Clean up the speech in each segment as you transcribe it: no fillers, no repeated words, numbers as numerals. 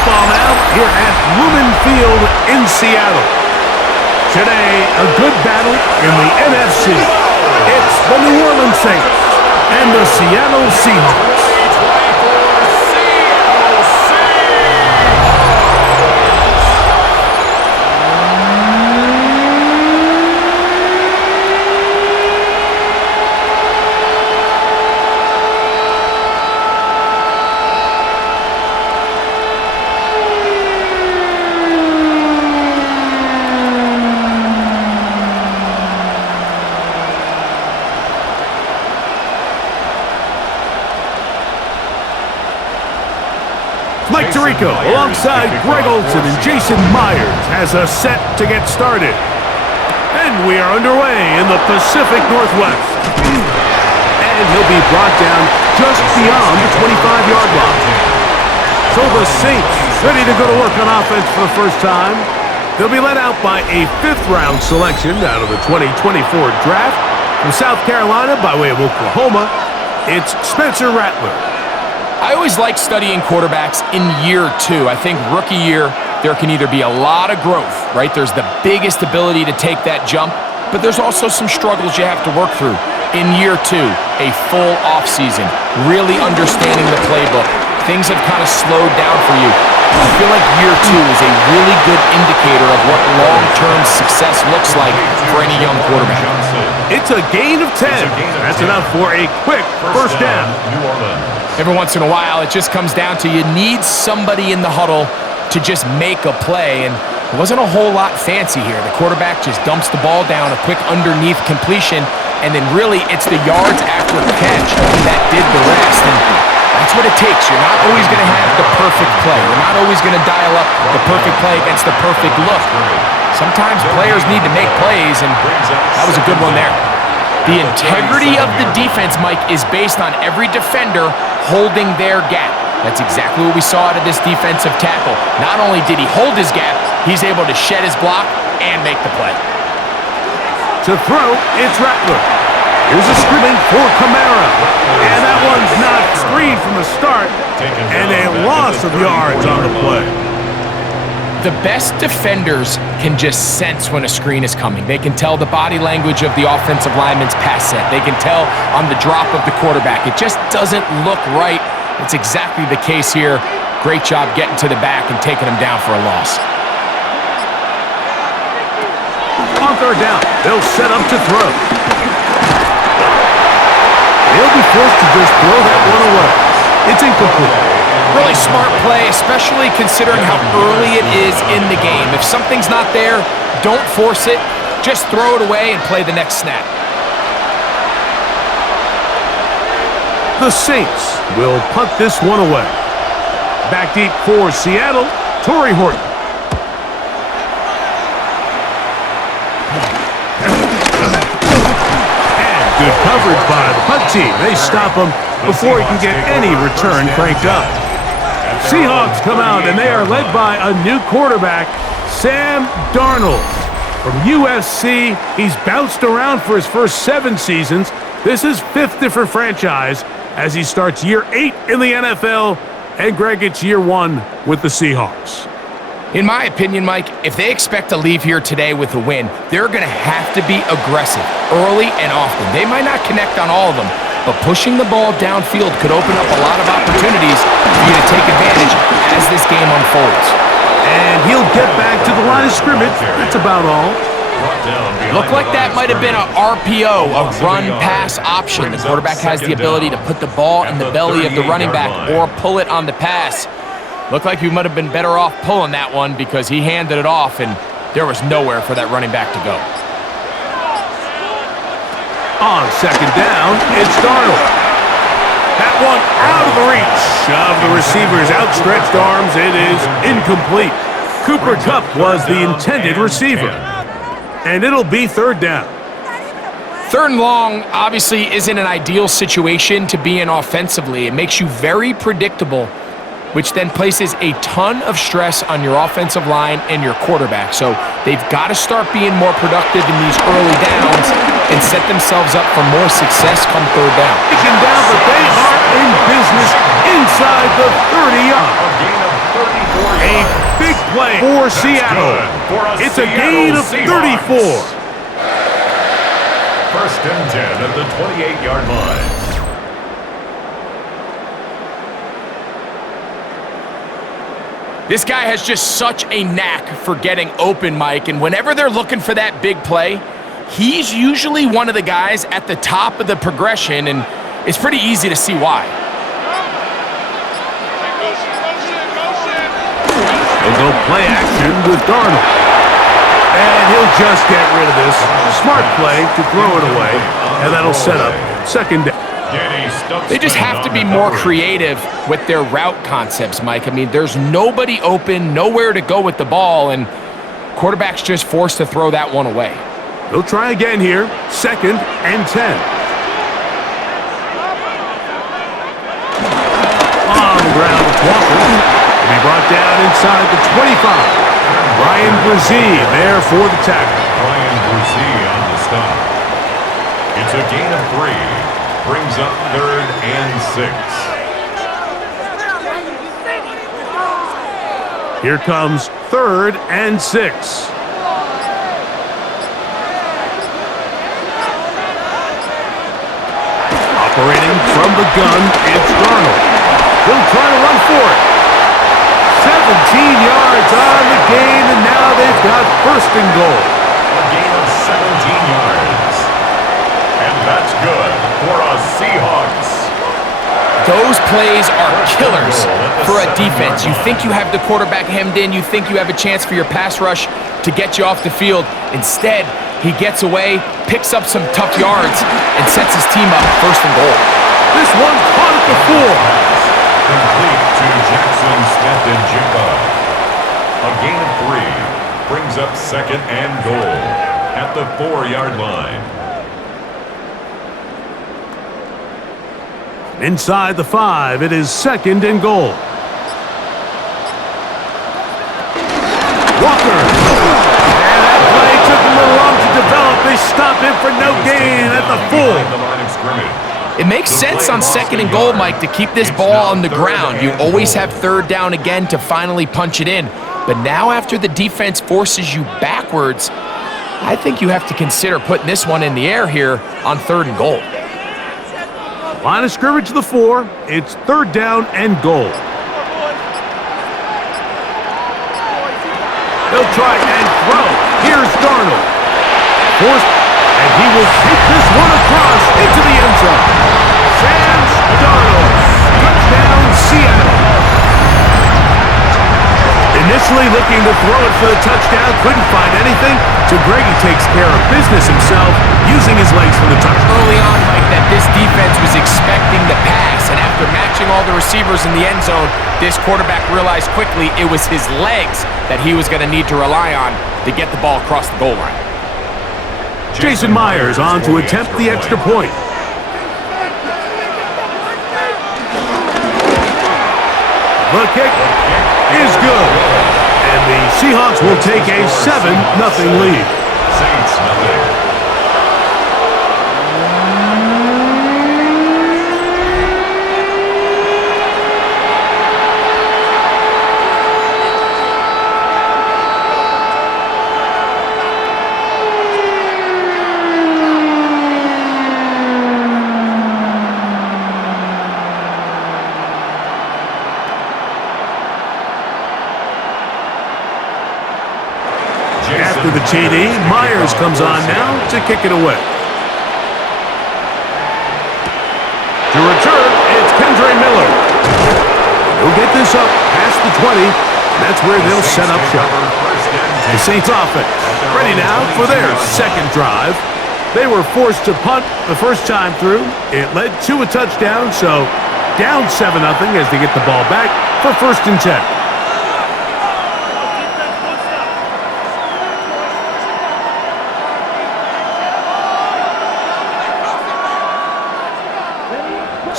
football now here at Lumen Field in Seattle. Today, a good battle in the NFC. It's the New Orleans Saints and the Seattle Seahawks. Mike Tirico, alongside Greg Olson and Jason Myers, has us set to get started. And we are underway in the Pacific Northwest. And he'll be brought down just beyond the 25-yard line. So the Saints ready to go to work on offense for the first time. They'll be led out by a fifth-round selection out of the 2024 draft. From South Carolina by way of Oklahoma, it's Spencer Rattler. I always like studying quarterbacks in year two. I think rookie year, there can either be a lot of growth, right? There's the biggest ability to take that jump, but there's also some struggles you have to work through. In year two, a full offseason, really understanding the playbook. Things have kind of slowed down for you. I feel like year two is a really good indicator of what long-term success looks like for any young quarterback. It's a gain of 10. That's enough for a quick first down. Every once in a while, it just comes down to you need somebody in the huddle to just make a play, and it wasn't a whole lot fancy here. The quarterback just dumps the ball down, a quick underneath completion, and then really it's the yards after the catch that did the rest, and that's what it takes. You're not always going to have the perfect play. You're not always going to dial up the perfect play against the perfect look. Sometimes players need to make plays, and that was a good one there. The integrity of the defense, Mike, is based on every defender holding their gap. That's exactly what we saw out of this defensive tackle. Not only did he hold his gap, he's able to shed his block and make the play. To throw, it's Rattler. Here's a screen for Kamara. And that one's not screened from the start. And a loss of yards on the play. The best defenders can just sense when a screen is coming. They can tell the body language of the offensive lineman's pass set. They can tell on the drop of the quarterback. It just doesn't look right. It's exactly the case here. Great job getting to the back and taking him down for a loss. On third down, they'll set up to throw. He'll be forced to just throw that one away. It's incomplete. Really smart play, especially considering how early it is in the game. If something's not there, don't force it. Just throw it away and play the next snap. The Saints will punt this one away. Back deep for Seattle, Torrey Horton. And good coverage by the punt team. They stop him before he can get any return cranked up. Seahawks come out, and they are led by a new quarterback, Sam Darnold. From USC, he's bounced around for his first 7 seasons. This is 5th different franchise as he starts year 8 in the NFL, and Greg, it's year 1 with the Seahawks. In my opinion, Mike, if they expect to leave here today with a win, they're going to have to be aggressive early and often. They might not connect on all of them, but pushing the ball downfield could open up a lot of opportunities for you to take advantage as this game unfolds. And he'll get back to the line of scrimmage. That's about all. Looked like that might have been a RPO, a run-pass option. The quarterback has the ability to put the ball in the belly of the running back or pull it on the pass. Looked like he might have been better off pulling that one because he handed it off, and there was nowhere for that running back to go. On second down, it's Darnold. That one out of the reach of the receiver's outstretched arms. It is incomplete. Cooper Kupp was the intended receiver. And it'll be third down. Third and long obviously isn't an ideal situation to be in offensively. It makes you very predictable, which then places a ton of stress on your offensive line and your quarterback. So they've got to start being more productive in these early downs and set themselves up for more success come third down. Taken down, but they are in business inside the 30-yard. A gain of 34 A big play for Seattle. It's a gain of 34. First and 10 at the 28-yard line. This guy has just such a knack for getting open, Mike, and whenever they're looking for that big play, he's usually one of the guys at the top of the progression, and it's pretty easy to see why. They'll go play action with Darnold. And he'll just get rid of this. Smart play to throw it away, and that'll set up second down. They just have to be more creative with their route concepts, Mike. I mean, there's nobody open, nowhere to go with the ball, and quarterback's just forced to throw that one away. They'll try again here, second and 10. On the ground with Walker. Will be brought down inside the 25. Ryan Brzee there for the tackle. Ryan Brzee on the stop. It's a gain of 3. Brings up third and 6. Here comes third and 6. Operating from the gun, it's Darnold. He'll try to run for it. 17 yards on the gain, and now they've got first and goal. A gain of 17 yards. And that's good for a Seahawks. Those plays are killers for a defense. You think you have the quarterback hemmed in. You think you have a chance for your pass rush to get you off the field. Instead, he gets away, picks up some tough yards, and sets his team up first and goal. This one caught at the 4. Complete to Jackson Smith-Njigba. A gain of 3 brings up second and goal at the 4-yard line. Inside the 5, it is second and goal. Walker. And that play took a little long to develop. They stop him for no gain at the 4. It makes sense on second and goal, Mike, to keep this ball on the ground. You always have third down again to finally punch it in. But now after the defense forces you backwards, I think you have to consider putting this one in the air here on third and goal. Line of scrimmage to the 4. It's third down and goal. They'll try and throw. Here's Darnold. Forced, and he will take this one across into the end zone. Sam Darnold. Touchdown, Seattle. Initially looking to throw it for the touchdown, couldn't find anything, so Greggy takes care of business himself, using his legs for the touchdown. Early on, Mike, that this defense was expecting the pass, and after matching all the receivers in the end zone, this quarterback realized quickly it was his legs that he was going to need to rely on to get the ball across the goal line. Jason Myers on to attempt the extra point. The kick is good. And the Seahawks will take a 7-0 lead. Saints nothing. After the TD, Myers comes on now to kick it away. To return, it's Kendre Miller. He'll get this up past the 20. That's where they'll set up shop. The Saints offense ready now for their second drive. They were forced to punt the first time through. It led to a touchdown, so down 7-0 as they get the ball back for first and 10.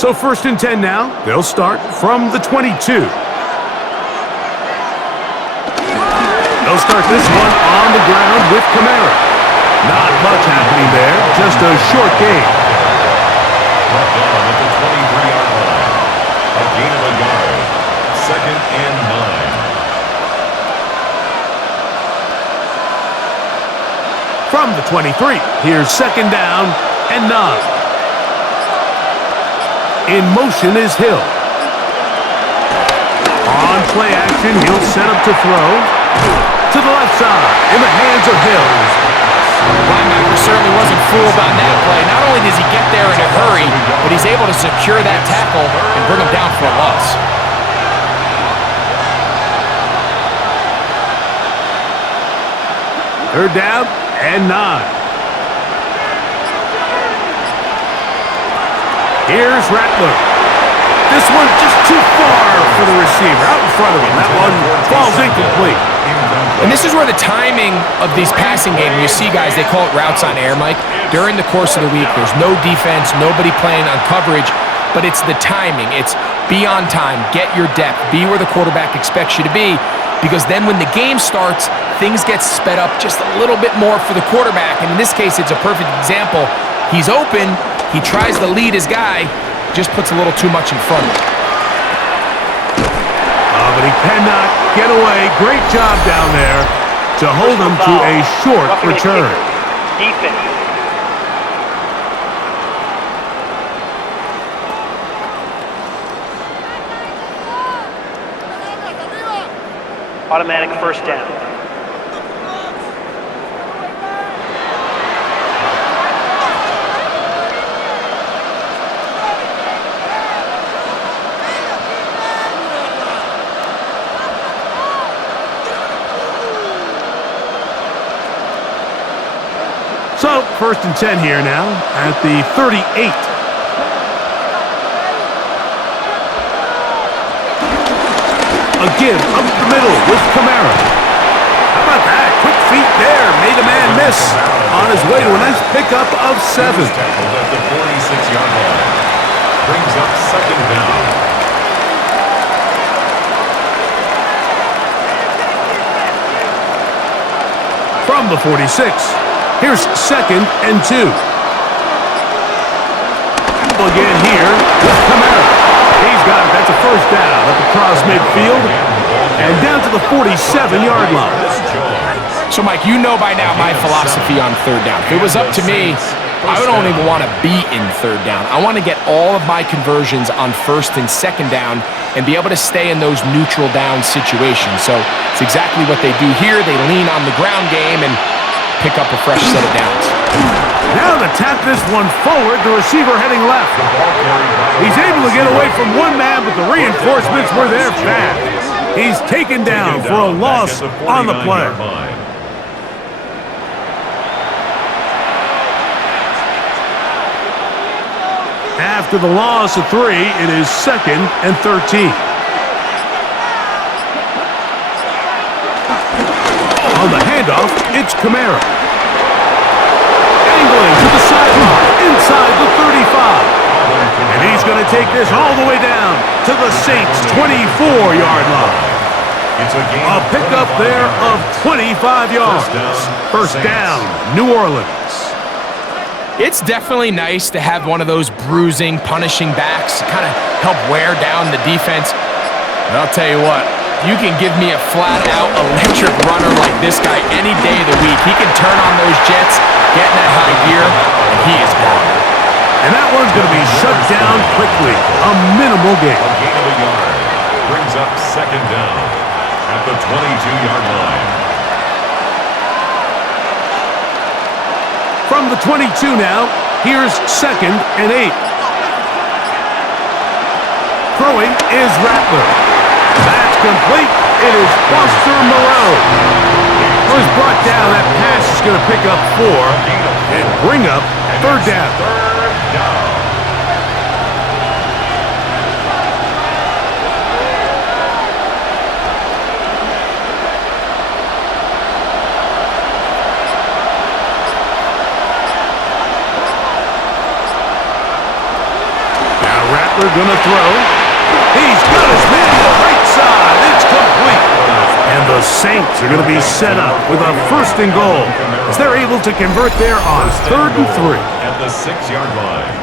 So first and 10 now. They'll start from the 22. They'll start this one on the ground with Kamara. Not much happening there, just a short gain. Brought down at the 23-yard line. A gain of a yard. Second and 9. From the 23, here's second down and 9. In motion is Hill. On play action, he'll set up to throw. To the left side, in the hands of Hill. Linebacker certainly wasn't fooled on that play. Not only does he get there in a hurry, but he's able to secure that tackle and bring him down for a loss. Third down and 9. Here's Rattler. This one just too far for the receiver. Out in front of him. That one falls incomplete. And this is where the timing of these passing games, you see guys, they call it routes on air, Mike. During the course of the week, there's no defense, nobody playing on coverage, but it's the timing. It's be on time, get your depth, be where the quarterback expects you to be, because then when the game starts, things get sped up just a little bit more for the quarterback. And in this case, it's a perfect example. He's open, he tries to lead his guy, just puts a little too much in front of him. But he cannot get away. Great job down there to hold him to a short return. Defense. Automatic first down. So, first and 10 here now at the 38. Again, up the middle with Kamara. How about that? Quick feet there. Made a man miss on his way to a nice pickup of 7. At the 46-yard line. Brings up second down. From the 46. Here's second and 2. Again here with Kamara. He's got it. That's a first down up across midfield and down to the 47-yard line. So, Mike, you know by now my philosophy on third down. If it was up to me, I don't even want to be in third down. I want to get all of my conversions on first and second down and be able to stay in those neutral down situations. So it's exactly what they do here. They lean on the ground game and pick up a fresh set of downs. Now to tap this one forward, the receiver heading left. He's able to get away from one man, but the reinforcements were there fast. He's taken down for a loss on the play. After the loss of 3, it is second and 13. On the handoff, it's Kamara. Angling to the sideline, inside the 35. And he's going to take this all the way down to the Saints' 24-yard line. A pickup there of 25 yards. First down, New Orleans. It's definitely nice to have one of those bruising, punishing backs kind of help wear down the defense. But I'll tell you what, you can give me a flat-out electric runner like this guy any day of the week. He can turn on those jets, get in that high gear, and he is gone. And that one's going to be shut down quickly. A minimal gain. A gain of a yard. Brings up second down at the 22-yard line. From the 22 now, here's second and 8. Throwing is Rattler. That's complete. It is Foster Moreau. Was brought down. That pass is going to pick up 4 and bring up third down. Rattler gonna throw. He's got his man to the right side. It's complete. And the Saints are gonna be set up with a first and goal as they're able to convert there on third and 3. At the 6-yard line.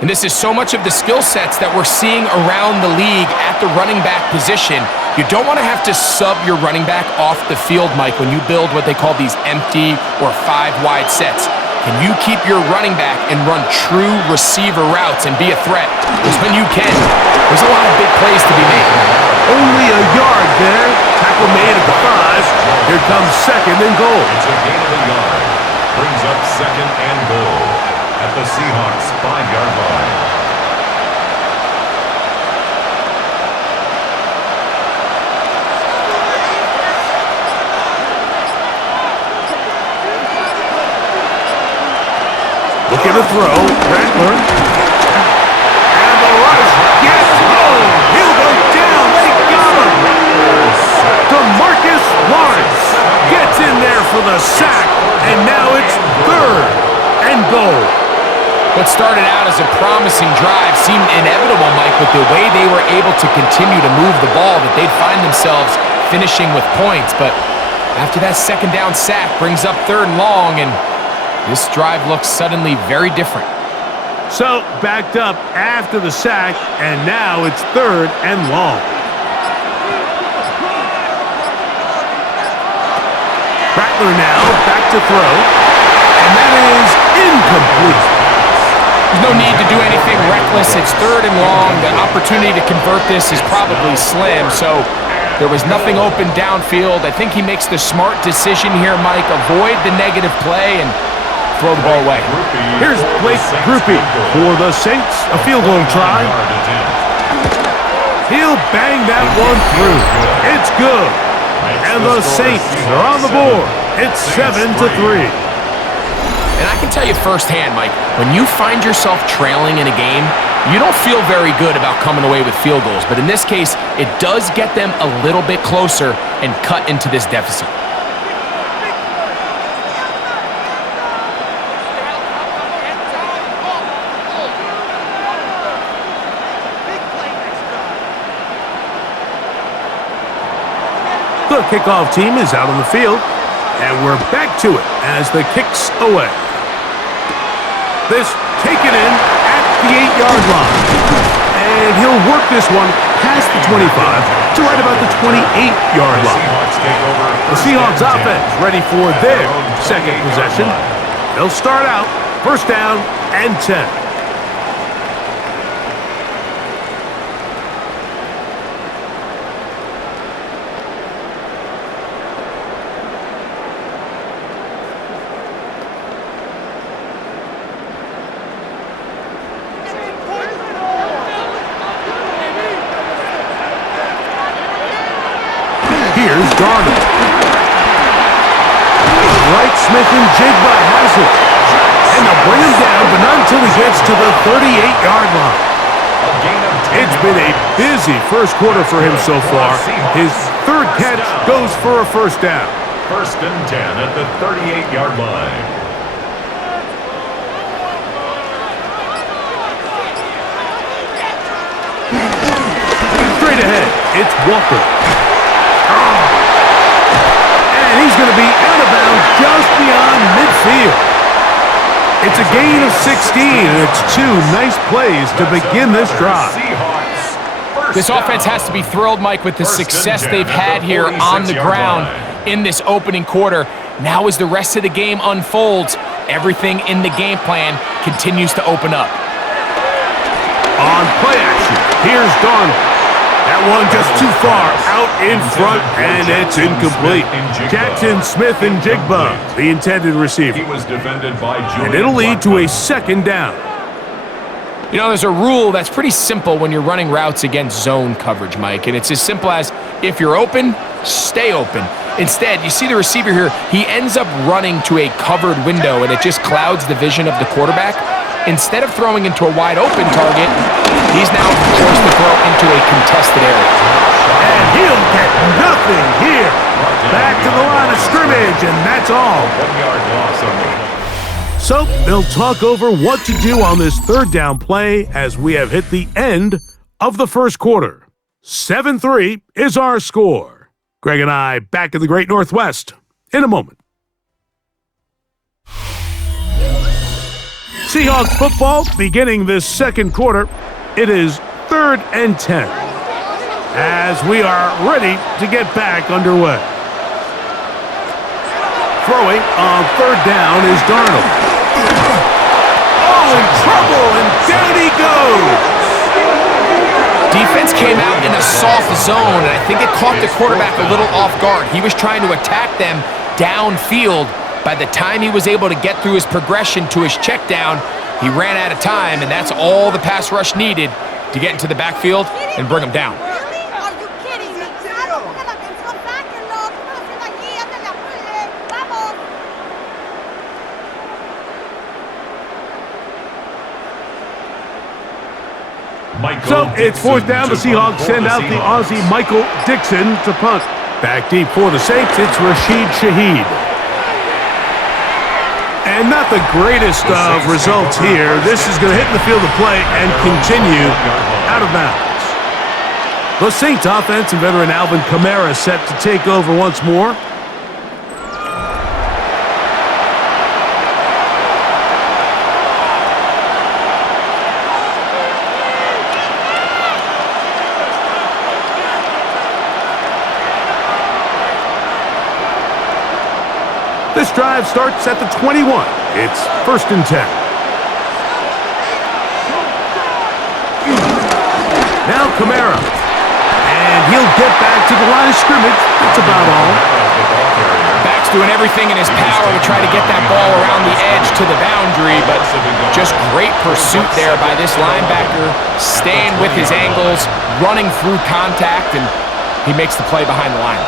And this is so much of the skill sets that we're seeing around the league at the running back position. You don't want to have to sub your running back off the field, Mike, when you build what they call these empty or 5-wide sets. Can you keep your running back and run true receiver routes and be a threat? Because when you can, there's a lot of big plays to be made. Only a yard there. Tackle made at the 5. Here comes second and goal. It's a gain of a yard. Brings up second and goal at the Seahawks 5-yard line. Looking to throw. Rattler. And the rush gets home. He'll go down. They got him. DeMarcus Lawrence gets in there for the sack. And now it's third and goal. What started out as a promising drive seemed inevitable, Mike, with the way they were able to continue to move the ball, that they'd find themselves finishing with points. But after that second down sack brings up third and long, and this drive looks suddenly very different. So, backed up after the sack, and now it's third and long. Rattler now back to throw, and that is incomplete. There's no need to do anything reckless. It's third and long. The opportunity to convert this is probably slim, so there was nothing open downfield. I think he makes the smart decision here, Mike. Avoid the negative play and throw the ball away. Here's Blake Groupie for the Saints. A field goal try. He'll bang that one through. It's good. And the Saints are on the board. It's 7-3. And I can tell you firsthand, Mike, when you find yourself trailing in a game, you don't feel very good about coming away with field goals. But in this case, it does get them a little bit closer and cut into this deficit. The kickoff team is out on the field, and we're back to it as the kick's away. This taken in at the 8-yard line. And he'll work this one past the 25 to right about the 28-yard line. The Seahawks offense ready for their second possession. They'll start out first down and 10. Here's Darnold. Right, Smith and Jigba has it. And they'll bring him down, but not until he gets to the 38-yard line. It's been a busy first quarter for him so far. His third catch goes for a first down. First and 10 at the 38-yard line. Straight ahead, it's Walker. And he's going to be out of bounds just beyond midfield. It's a gain of 16, and it's two nice plays to begin this drive. This offense has to be thrilled, Mike, with the success they've had here on the ground in this opening quarter. Now as the rest of the game unfolds, everything in the game plan continues to open up. On play action, here's Darnold. That one just too far out in front, and it's incomplete. Jackson Smith and Jigba, the intended receiver. He was defended by Julian, and it'll lead to a second down. You know, there's a rule that's pretty simple when you're running routes against zone coverage, Mike, and it's as simple as if you're open, stay open. Instead, you see the receiver here, he ends up running to a covered window, and it just clouds the vision of the quarterback. Instead of throwing into a wide-open target, he's now forced to throw into a contested area. And he'll get nothing here. Back to the line of scrimmage, and that's all. 1-yard loss on the play. So they'll talk over what to do on this third down play as we have hit the end of the first quarter. 7-3 is our score. Greg and I back in the Great Northwest in a moment. Seahawks football beginning this second quarter. It is 3rd and 10 as we are ready to get back underway. Throwing on 3rd down is Darnold. Oh, in trouble, and down he goes. Defense came out in a soft zone, and I think it caught the quarterback a little off guard. He was trying to attack them downfield. By the time he was able to get through his progression to his check down, he ran out of time, and that's all the pass rush needed to get into the backfield and bring him down. So it's 4th down. The Seahawks send out the Aussie Michael Dixon to punt. Back deep for the Saints, it's Rashid Shaheed. And not the greatest of results here. This is going to hit the field of play and continue out of bounds. The Saints offense and veteran Alvin Kamara set to take over once more. This drive starts at the 21. It's 1st and 10. Now Kamara. And he'll get back to the line of scrimmage. That's about all. Back's doing everything in his power to try to get that ball around the edge to the boundary, but just great pursuit there by this linebacker, staying with his angles, running through contact, and he makes the play behind the line.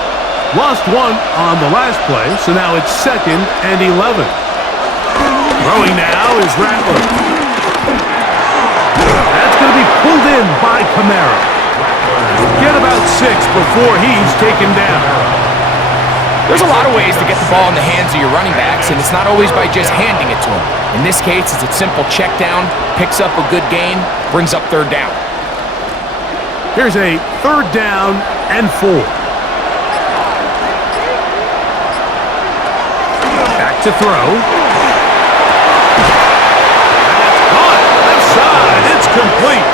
Lost one on the last play, so now it's 2nd and 11. Throwing now is Rattler. That's going to be pulled in by Kamara. Get about 6 before he's taken down. There's a lot of ways to get the ball in the hands of your running backs, and it's not always by just handing it to them. In this case, it's a simple check down, picks up a good gain, brings up 3rd down. Here's a 3rd down and 4. To throw. That's caught. Left side. It's complete.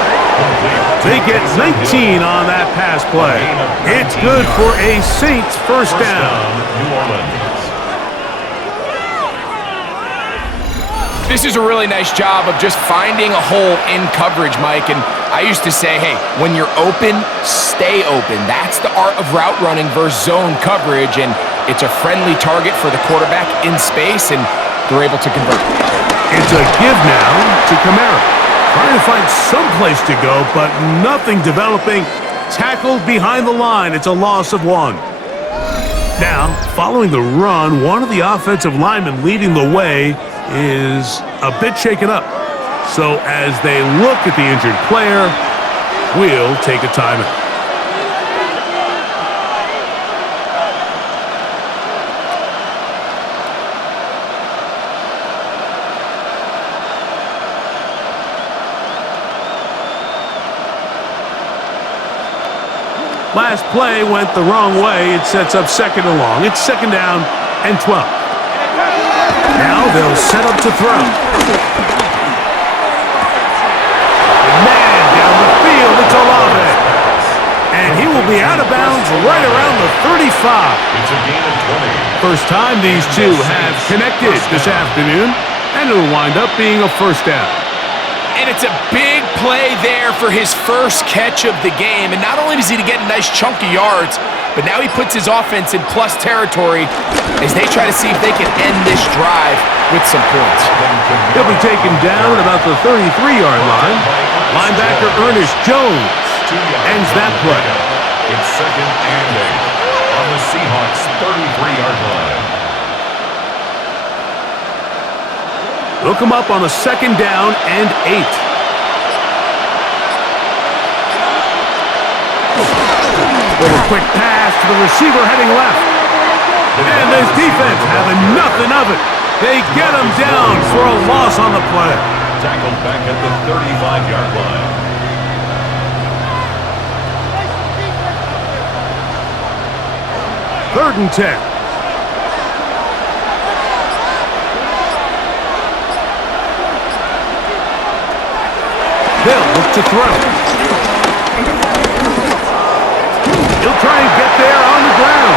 They get 19 on that pass play. It's good for a Saints 1st down. New Orleans. This is a really nice job of just finding a hole in coverage, Mike. And I used to say, hey, when you're open, stay open. That's the art of route running versus zone coverage. And it's a friendly target for the quarterback in space, and they're able to convert. It's a give now to Kamara. Trying to find some place to go, but nothing developing. Tackled behind the line. It's a loss of 1. Now, following the run, one of the offensive linemen leading the way is a bit shaken up. So as they look at the injured player, we'll take a timeout. Last play went the wrong way. It sets up 2nd and long. It's 2nd down and 12. Now they'll set up to throw. Man, down the field, it's Olave. And he will be out of bounds right around the 35. It's a gain of 20. First time these two have connected this afternoon, and it'll wind up being a 1st down. And it's a big play there for his first catch of the game. And not only does he get a nice chunk of yards, but now he puts his offense in plus territory as they try to see if they can end this drive with some points. He'll be taken down at about the 33-yard line. Linebacker Ernest Jones ends that play. It's 2nd and 8 on the Seahawks' 33-yard line. They'll come up on a 2nd down and 8. Little quick pass to the receiver heading left. And this defense having nothing of it. They get him down for a loss on the play. Tackled back at the 35-yard line. 3rd and 10. to throw. He'll try and get there on the ground.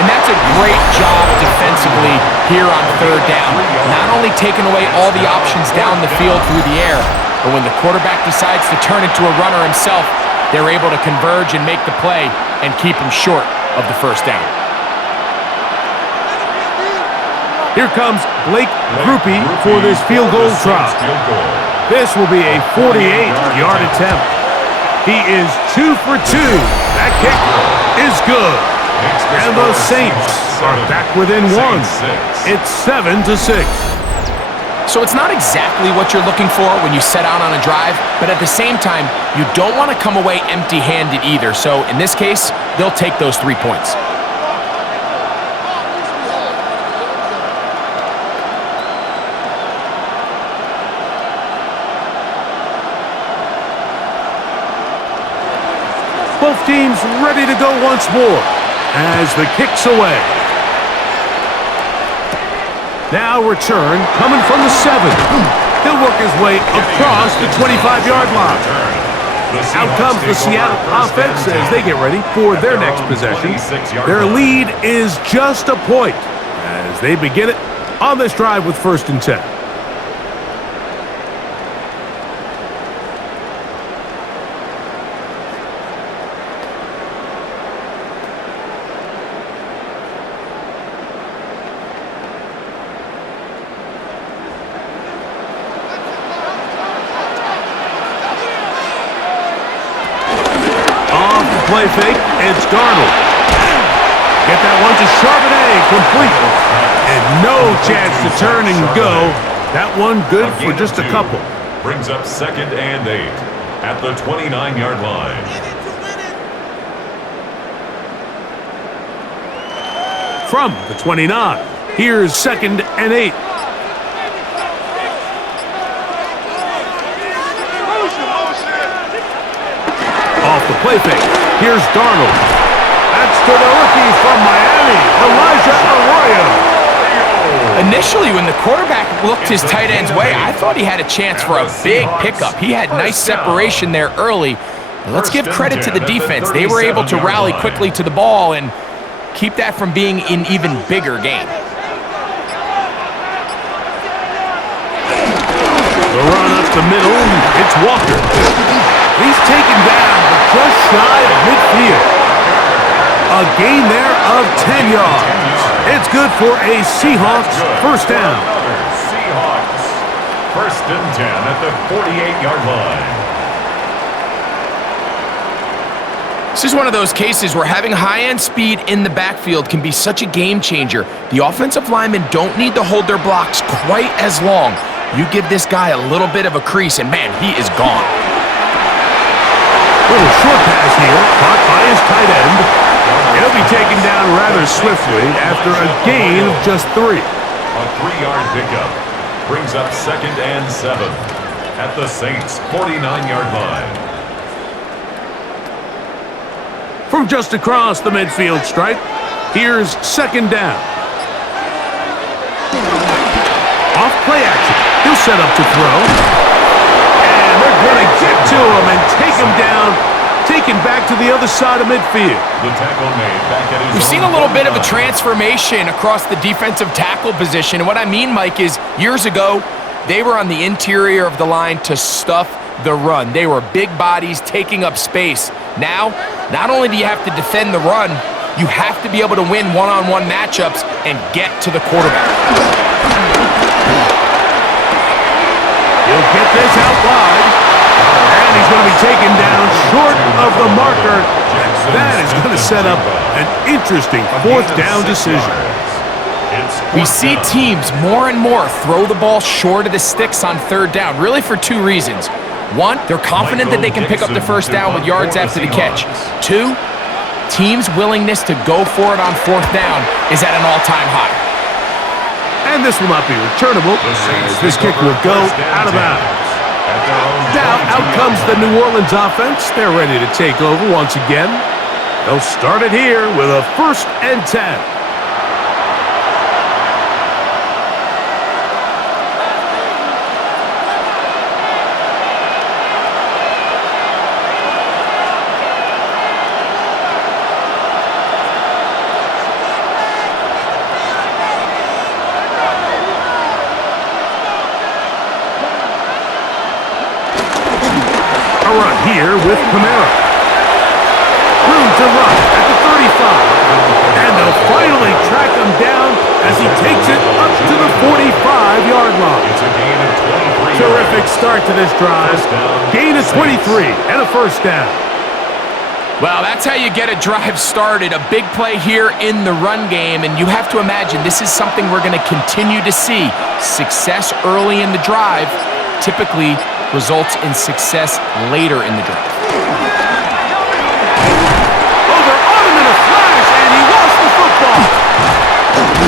And that's a great job defensively here on third down. Not only taking away all the options down the field through the air, but when the quarterback decides to turn into a runner himself, they're able to converge and make the play and keep him short of the first down. Here comes Blake Grupe for this field goal try. This will be a 48-yard attempt. He is 2 for 2. That kick is good. And the Saints are back within one. It's 7-6. So it's not exactly what you're looking for when you set out on a drive, but at the same time, you don't want to come away empty-handed either. So in this case, they'll take those 3 points. Both teams ready to go once more as the kick's away. Now return coming from the 7. He'll work his way across the 25-yard line. Out comes the Seattle offense as they get ready for their next possession. Their lead is just a point as they begin it on this drive with 1st and 10. Play fake, it's Darnold. Get that one to Charbonnet, complete. And no chance to turn and go. That one good for just a couple. Brings up 2nd and 8 at the 29-yard line. From the 29, here's 2nd and 8. Off the play fake. Here's Darnold. That's to the rookie from Miami, Elijah Arroyo. Initially, when the quarterback looked his tight end's way, I thought he had a chance for a big pickup. He had nice separation there early. But let's give credit to the defense. They were able to rally quickly to the ball and keep that from being an even bigger game. The run up the middle, it's Walker. He's taken down, but just shy of midfield. A gain there of 10 yards. It's good for a Seahawks 1st down. Seahawks 1st and 10 at the 48-yard line. This is one of those cases where having high-end speed in the backfield can be such a game changer. The offensive linemen don't need to hold their blocks quite as long. You give this guy a little bit of a crease, and man, he is gone. Little short pass here, caught by his tight end. He'll be taken down rather swiftly after a gain of just 3. A 3-yard pickup brings up 2nd and 7 at the Saints' 49-yard line. From just across the midfield stripe, here's 2nd down. Off play action. He'll set up to throw. And they're going to get to him and take him down, taken back to the other side of midfield. The tackle made back at his We've seen a little bit of a transformation across the defensive tackle position. And what I mean, Mike, is years ago, they were on the interior of the line to stuff the run. They were big bodies taking up space. Now, not only do you have to defend the run, you have to be able to win one-on-one matchups and get to the quarterback. He'll get this out wide, and he's going to be taken down short of the marker. That is going to set up an interesting 4th down decision. We see teams more and more throw the ball short of the sticks on 3rd down, really for 2 reasons. 1, they're confident that they can pick up the 1st down with yards after the catch. 2, teams' willingness to go for it on 4th down is at an all-time high. And this will not be returnable, as this kick will go out of bounds. Now, out comes the New Orleans offense. They're ready to take over once again. They'll start it here with a 1st and 10. A run here with Kamara. Room to run at the 35. And they'll finally track him down as he takes it up to the 45-yard line. It's a gain of 23. Terrific start to this drive. Gain of 23 and a first down. Well, that's how you get a drive started. A big play here in the run game, and you have to imagine this is something we're going to continue to see. Success early in the drive typically results in success later in the drive. Over on him in a flash, and he lost the football.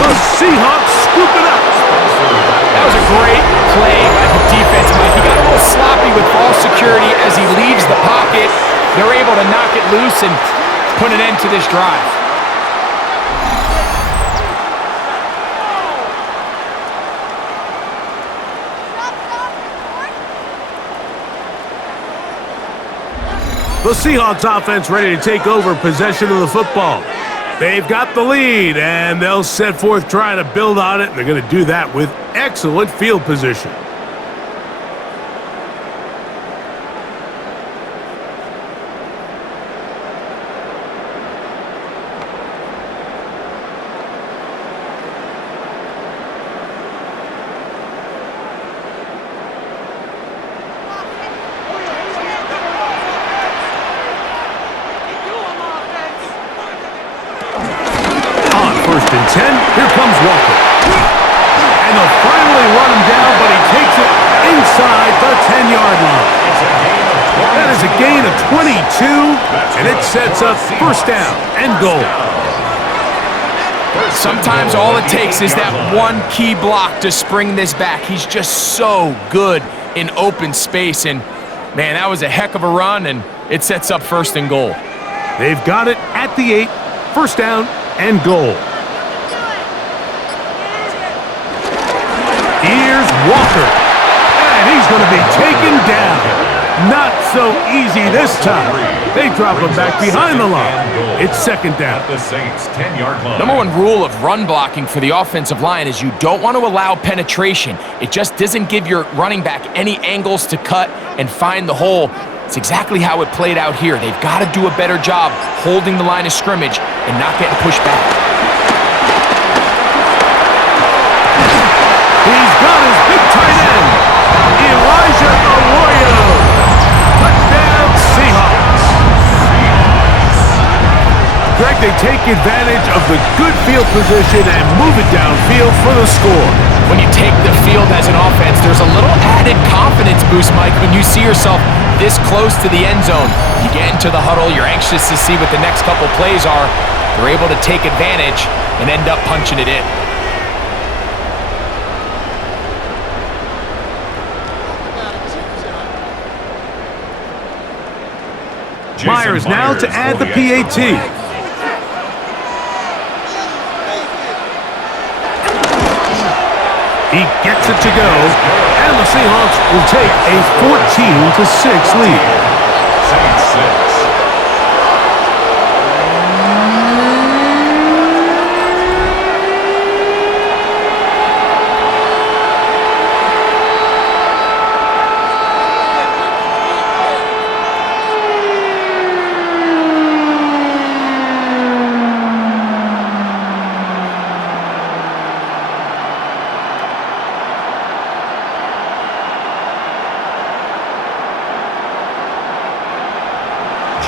The Seahawks scoop it up. That was a great play by the defense, Mike. He got a little sloppy with ball security as he leaves the pocket. They're able to knock it loose and put an end to this drive. The Seahawks offense ready to take over possession of the football. They've got the lead, and they'll set forth trying to build on it. They're going to do that with excellent field position. First and 10, here comes Walker. And they'll finally run him down, but he takes it inside the 10-yard line. That is a gain of 22, and it sets up first down and goal. Sometimes all it takes is that one key block to spring this back. He's just so good in open space, and man, that was a heck of a run, and it sets up first and goal. They've got it at the 8, first down and goal. Here's Walker, and he's going to be taken down. Not so easy this time. They drop him back behind the line. It's second down. The Saints 10-yard line. Number one rule of run blocking for the offensive line is you don't want to allow penetration. It just doesn't give your running back any angles to cut and find the hole. It's exactly how it played out here. They've got to do a better job holding the line of scrimmage and not getting pushed back. He's got his big tight end, Elijah Arroyo. Touchdown, Seahawks. Greg, they take advantage of the good field position and move it downfield for the score. When you take the field as an offense, there's a little added confidence boost, Mike, when you see yourself this close to the end zone. You get into the huddle, you're anxious to see what the next couple plays are. They're able to take advantage and end up punching it in. Myers now to add the PAT. He gets it to go, and the Seahawks will take a 14-6 lead. Saints 6.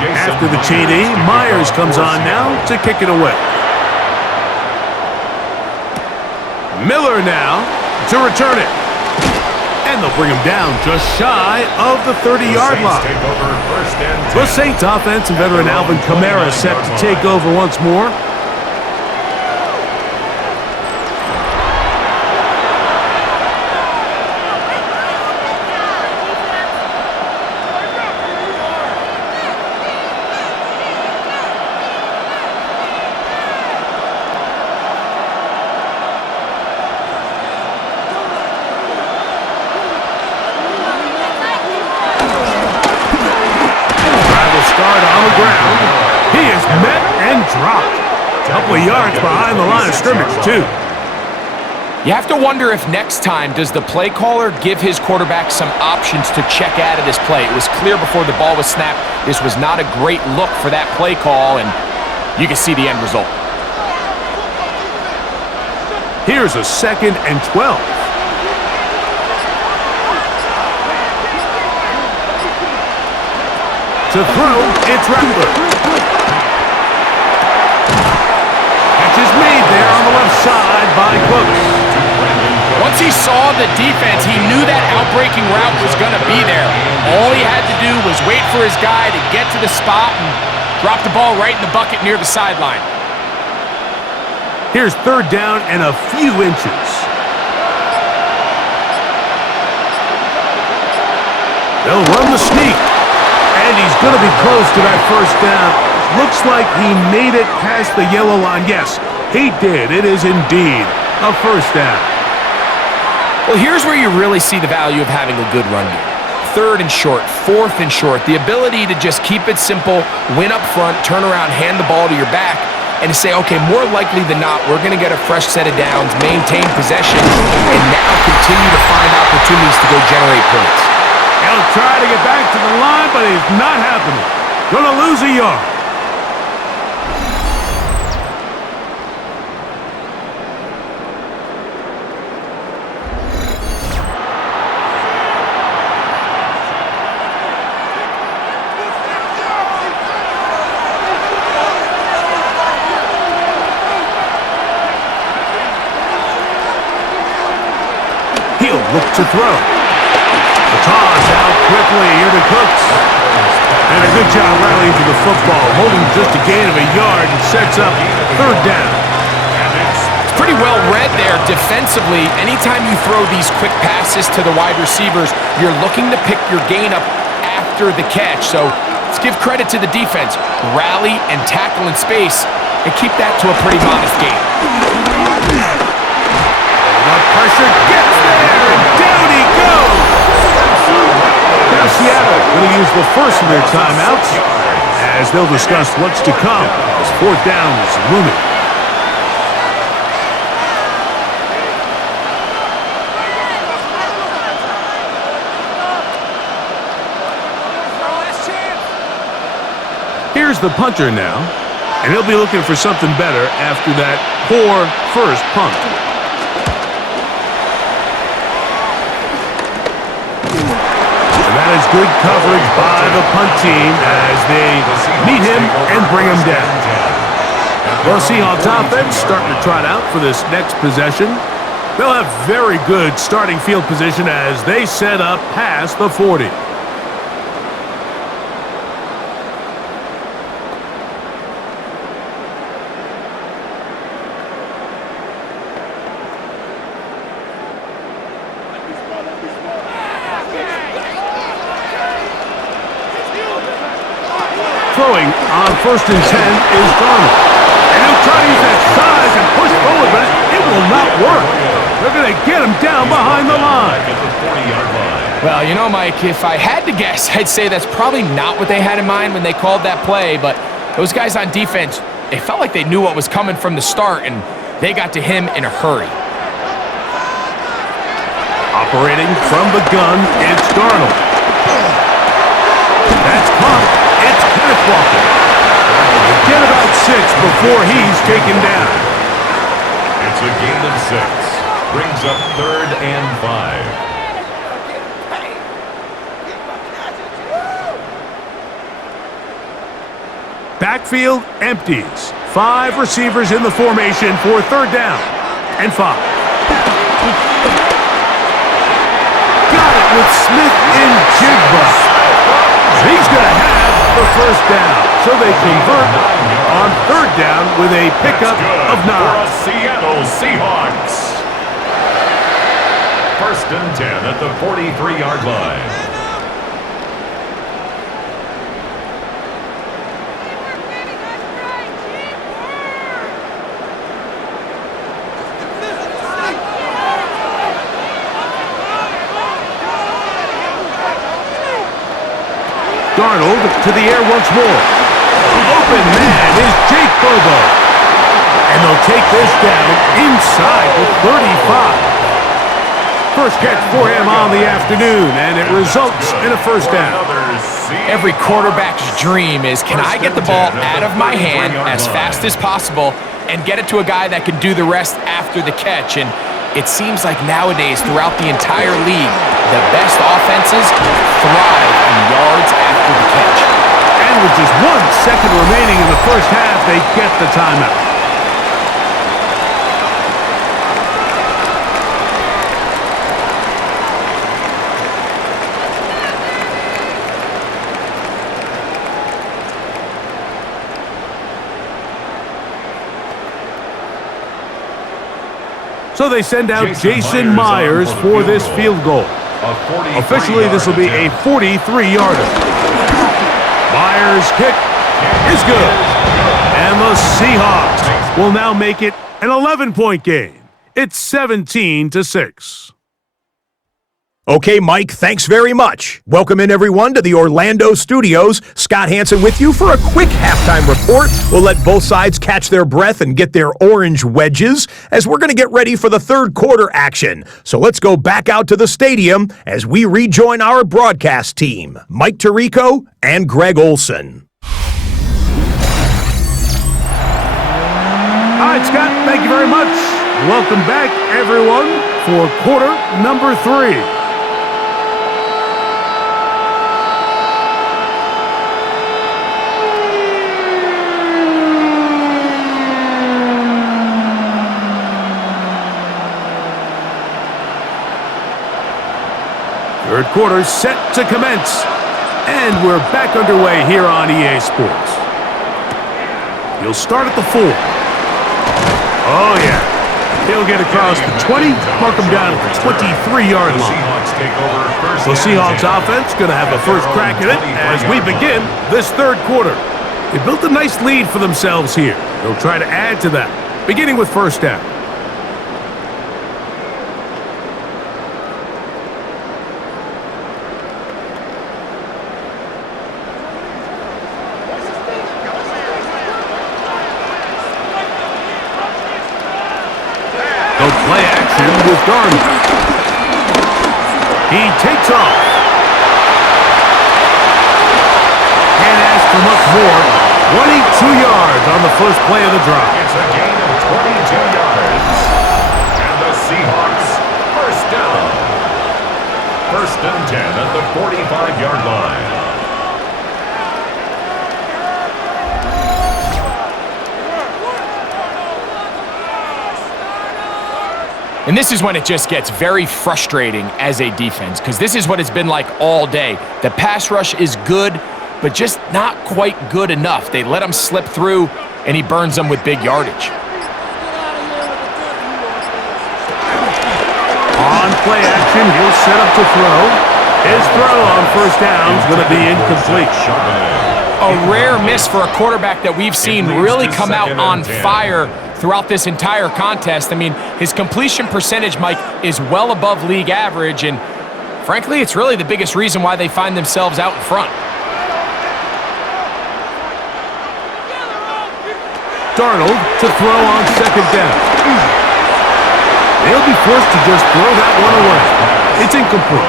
After the TD, Myers comes on now to kick it away. Miller now to return it. And they'll bring him down just shy of the 30-yard line. The Saints offense and veteran Alvin Kamara set to take over once more. Couple of yards behind the line of scrimmage, too. You have to wonder if next time, does the play caller give his quarterback some options to check out of this play? It was clear before the ball was snapped, this was not a great look for that play call, and you can see the end result. Here's a 2nd and 12. To throw, it's Rattler. Catch is made there on the left side by Cooks. Once he saw the defense, he knew that outbreaking route was going to be there. All he had to do was wait for his guy to get to the spot and drop the ball right in the bucket near the sideline. Here's 3rd down and a few inches. They'll run the sneak. And he's going to be close to that 1st down. Looks like he made it past the yellow line. Yes, he did. It is indeed a 1st down. Well, here's where you really see the value of having a good run game. 3rd and short, 4th and short. The ability to just keep it simple, win up front, turn around, hand the ball to your back, and to say, okay, more likely than not, we're going to get a fresh set of downs, maintain possession, and now continue to find opportunities to go generate points. He'll try to get back to the line, but it's not happening. Gonna lose a yard. He'll look to throw. The toss out quickly here to Cooks. And a good job rallying to the football, holding just a gain of a yard and sets up 3rd down. It's pretty well read there defensively. Anytime you throw these quick passes to the wide receivers, you're looking to pick your gain up after the catch. So let's give credit to the defense. Rally and tackle in space and keep that to a pretty modest gain. The pressure gets there, and down he goes. Now Seattle going to use the first of their timeouts as they'll discuss what's to come as 4th down is looming. Here's the punter now, and he'll be looking for something better after that poor first punt. That is good coverage by the punt team as they meet him and bring him down. Well, Seahawks offense starting to trot out for this next possession. They'll have very good starting field position as they set up past the 40. Throwing on 1st and 10 is Darnold. And he'll try to use that size and push forward, but it will not work. They're going to get him down behind the line. Well, you know, Mike, if I had to guess, I'd say that's probably not what they had in mind when they called that play, but those guys on defense, they felt like they knew what was coming from the start, and they got to him in a hurry. Operating from the gun, it's Darnold. That's caught. It's Kenneth Walker. Get about 6 before he's taken down. It's a gain of 6. Brings up 3rd and 5. Backfield empties. 5 receivers in the formation for 3rd down and 5. Got it with Smith in Jigba. He's going to have the 1st down, so they convert on 3rd down with a pickup of 9. For Seattle Seahawks. 1st and 10 at the 43-yard line. Darnold to the air once more. The open man is Jake Bobo. And they'll take this down inside the 35. First catch for him on the afternoon, and it results in a first down. Every quarterback's dream is, can I get the ball out of my hand as fast as possible and get it to a guy that can do the rest after the catch? And it seems like nowadays, throughout the entire league, the best offenses thrive on yards after the catch. And with just 1 second remaining in the first half, they get the timeout. So they send out Jason Myers for this field goal. Officially, this will be a 43-yarder. Myers' kick is good. And the Seahawks will now make it an 11-point game. It's 17-6. Okay, Mike, thanks very much. Welcome in, everyone, to the Orlando studios. Scott Hansen with you for a quick halftime report. We'll let both sides catch their breath and get their orange wedges as we're going to get ready for the third quarter action. So let's go back out to the stadium as we rejoin our broadcast team, Mike Tirico and Greg Olson. All right, Scott, thank you very much. Welcome back, everyone, for quarter number 3. Third quarter set to commence, and we're back underway here on EA Sports. He'll start at the 4. Oh, yeah. He'll get across the 20, mark him down at the 23-yard line. The Seahawks offense going to have a first crack at it as we begin this third quarter. They built a nice lead for themselves here. They'll try to add to that, beginning with first down. Play action with Darnold. He takes off. Can't ask for much more. 22 yards on the first play of the drive. It's a gain of 22 yards. And the Seahawks first down. First and 10 at the 45-yard line. And this is when it just gets very frustrating as a defense, because this is what it's been like all day. The pass rush is good, but just not quite good enough. They let him slip through, and he burns them with big yardage. On play action, he'll set up to throw. His throw on first down is going to be incomplete. A rare miss for a quarterback that we've seen really come out on fire throughout this entire contest. I mean, his completion percentage, Mike, is well above league average, and frankly, it's really the biggest reason why they find themselves out in front. Darnold to throw on second down. They'll be forced to just throw that one away. It's incomplete.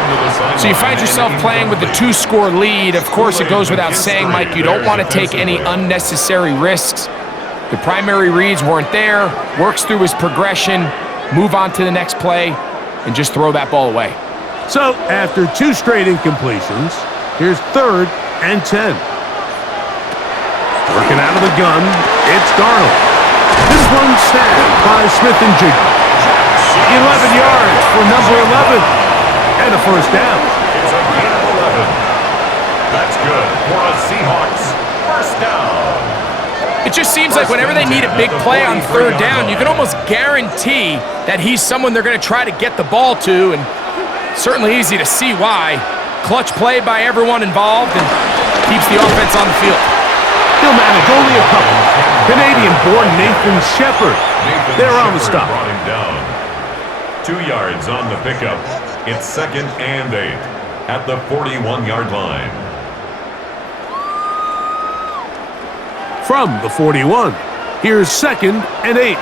So you find yourself playing with a 2-score lead. Of course, it goes without saying, Mike, you don't want to take any unnecessary risks. The primary reads weren't there, works through his progression, move on to the next play, and just throw that ball away. So, after 2 straight incompletions, here's 3rd and 10. Working out of the gun, it's Darnold. This one snagged by Smith and Jigba. 11 yards for number 11, and a first down. It's a gain of 11. That's good for a Seahawks first down. It just seems like whenever they need a big play on 3rd down, you can almost guarantee that he's someone they're going to try to get the ball to, and certainly easy to see why. Clutch play by everyone involved and keeps the offense on the field. He'll manage only a couple. Canadian-born Nathan Shepard. They're on the stop. Brought him down. 2 yards on the pickup. It's 2nd and 8 at the 41-yard line. From the 41, Here's 2nd and 8.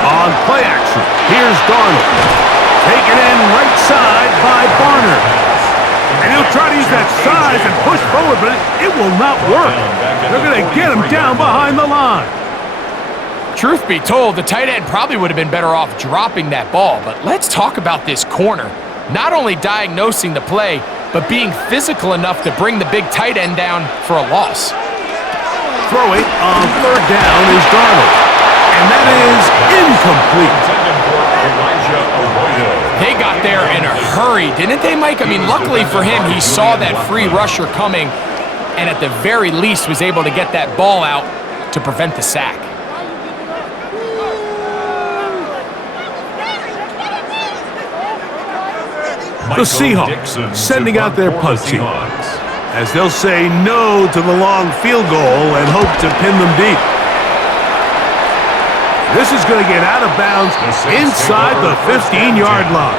On play action, here's Darnold. Taken in right side by Barner. And he'll try to use that size and push forward, but it will not work. They're going to get him down behind the line. Truth be told, the tight end probably would have been better off dropping that ball, but let's talk about this corner. Not only diagnosing the play, but being physical enough to bring the big tight end down for a loss. Throwing on 3rd down is Darnold. And that is incomplete. They got there in a hurry, didn't they, Mike? I mean, luckily for him, he saw that free rusher coming and at the very least was able to get that ball out to prevent the sack. The Seahawks sending out their punt team, as they'll say no to the long field goal and hope to pin them deep. This is going to get out of bounds inside the 15-yard line.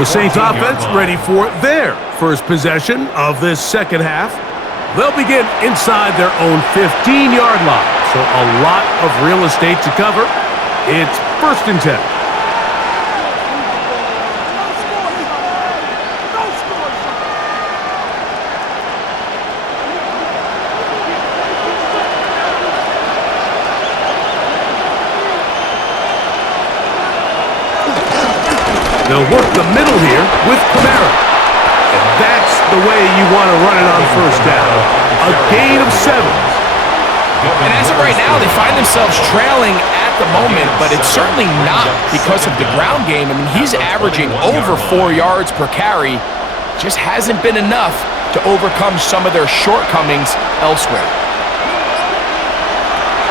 The Saints offense ready for their first possession of this second half. They'll begin inside their own 15-yard line, so a lot of real estate to cover. It's 1st and 10. They'll work the middle here with Kamara. And that's the way you want to run it on 1st down. A gain of 7. And as of right now, they find themselves trailing at the moment, but it's certainly not because of the ground game. I mean, he's averaging over 4 yards per carry. Just hasn't been enough to overcome some of their shortcomings elsewhere.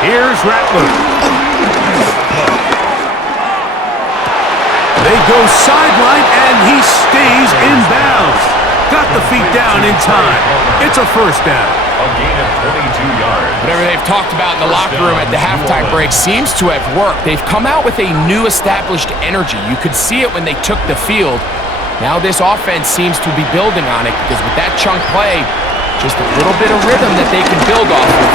Here's Rattler. They go sideline, and he stays in bounds. Got the feet down in time. It's a 1st down. A gain of 22 yards. Whatever they've talked about in the locker room at the halftime break seems to have worked. They've come out with a new established energy. You could see it when they took the field. Now this offense seems to be building on it because with that chunk play, just a little bit of rhythm that they can build off of.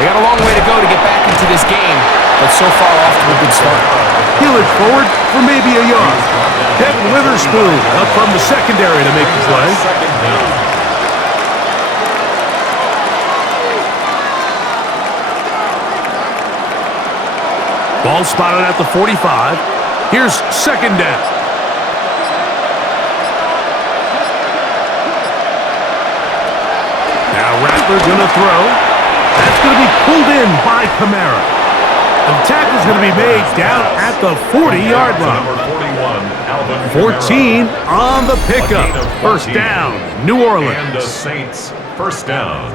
They got a long way to go to get back into this game, but so far off to a good start. He'll look forward for maybe a yard. Devin Witherspoon up from the secondary to make the play. 2nd down. Ball spotted at the 45. Here's 2nd down. Now Rattler gonna throw. That's gonna be pulled in by Kamara. The tackle's going to be made down at the 40-yard line. 14 on the pickup. 1st down, New Orleans. And the Saints, 1st down.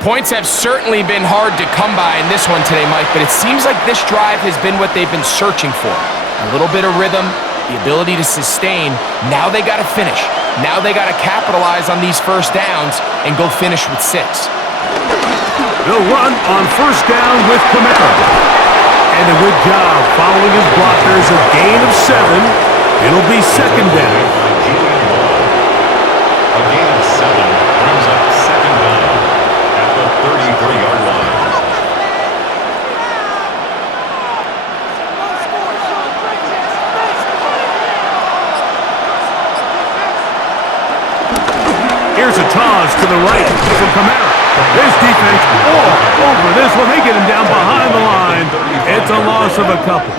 Points have certainly been hard to come by in this one today, Mike, but it seems like this drive has been what they've been searching for. A little bit of rhythm, the ability to sustain. Now they got to finish. Now they got to capitalize on these 1st downs and go finish with 6. They'll run on 1st down with Kamara. And a good job following his blockers. A gain of 7. It'll be 2nd down. A gain of 7 brings up 2nd down at the 33-yard line. Here's a toss to the right from Kamara. His defense all over this one. They get him down behind the line. It's a loss of a couple.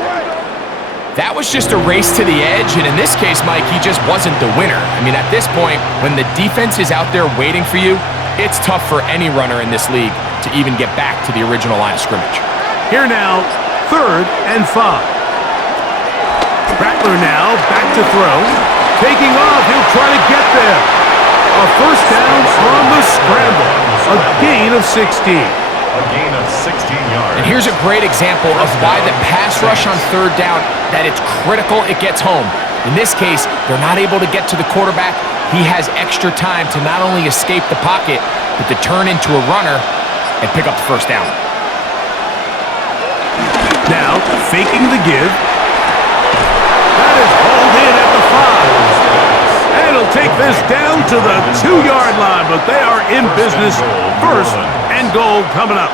That was just a race to the edge, and in this case, Mike, he just wasn't the winner. I mean, at this point, when the defense is out there waiting for you, it's tough for any runner in this league to even get back to the original line of scrimmage. Here now, 3rd and 5. Rattler now back to throw. Taking off, he'll try to get there. A 1st down on the scramble. A gain of 16. A gain of 16 yards. And here's a great example of why the pass rush on 3rd down, that it's critical it gets home. In this case, they're not able to get to the quarterback. He has extra time to not only escape the pocket, but to turn into a runner and pick up the 1st down. Now, faking the give. That is hauled in at the 5. And it'll take this down to the 2-yard line, but they are in business. First and goal coming up.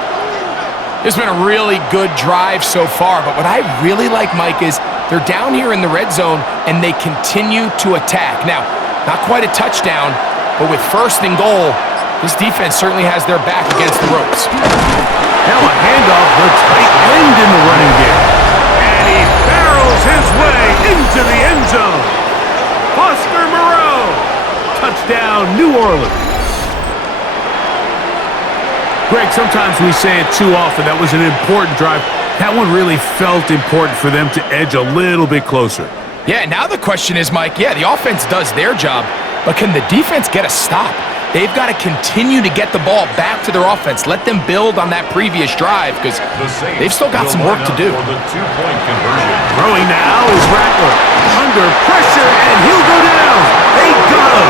It's been a really good drive so far, but what I really like, Mike, is they're down here in the red zone, and they continue to attack. Now, not quite a touchdown, but with first and goal, this defense certainly has their back against the ropes. Now a handoff, the tight end in the running game. And he barrels his way into the end zone. Buster Moreau. Touchdown, New Orleans. Greg, sometimes we say it too often. That was an important drive. That one really felt important for them to edge a little bit closer. Yeah, now the question is, Mike, the offense does their job, but can the defense get a stop? They've got to continue to get the ball back to their offense. Let them build on that previous drive because they've still got some work to do. Throwing now is Rattler. Under pressure, and he'll go down. They got him.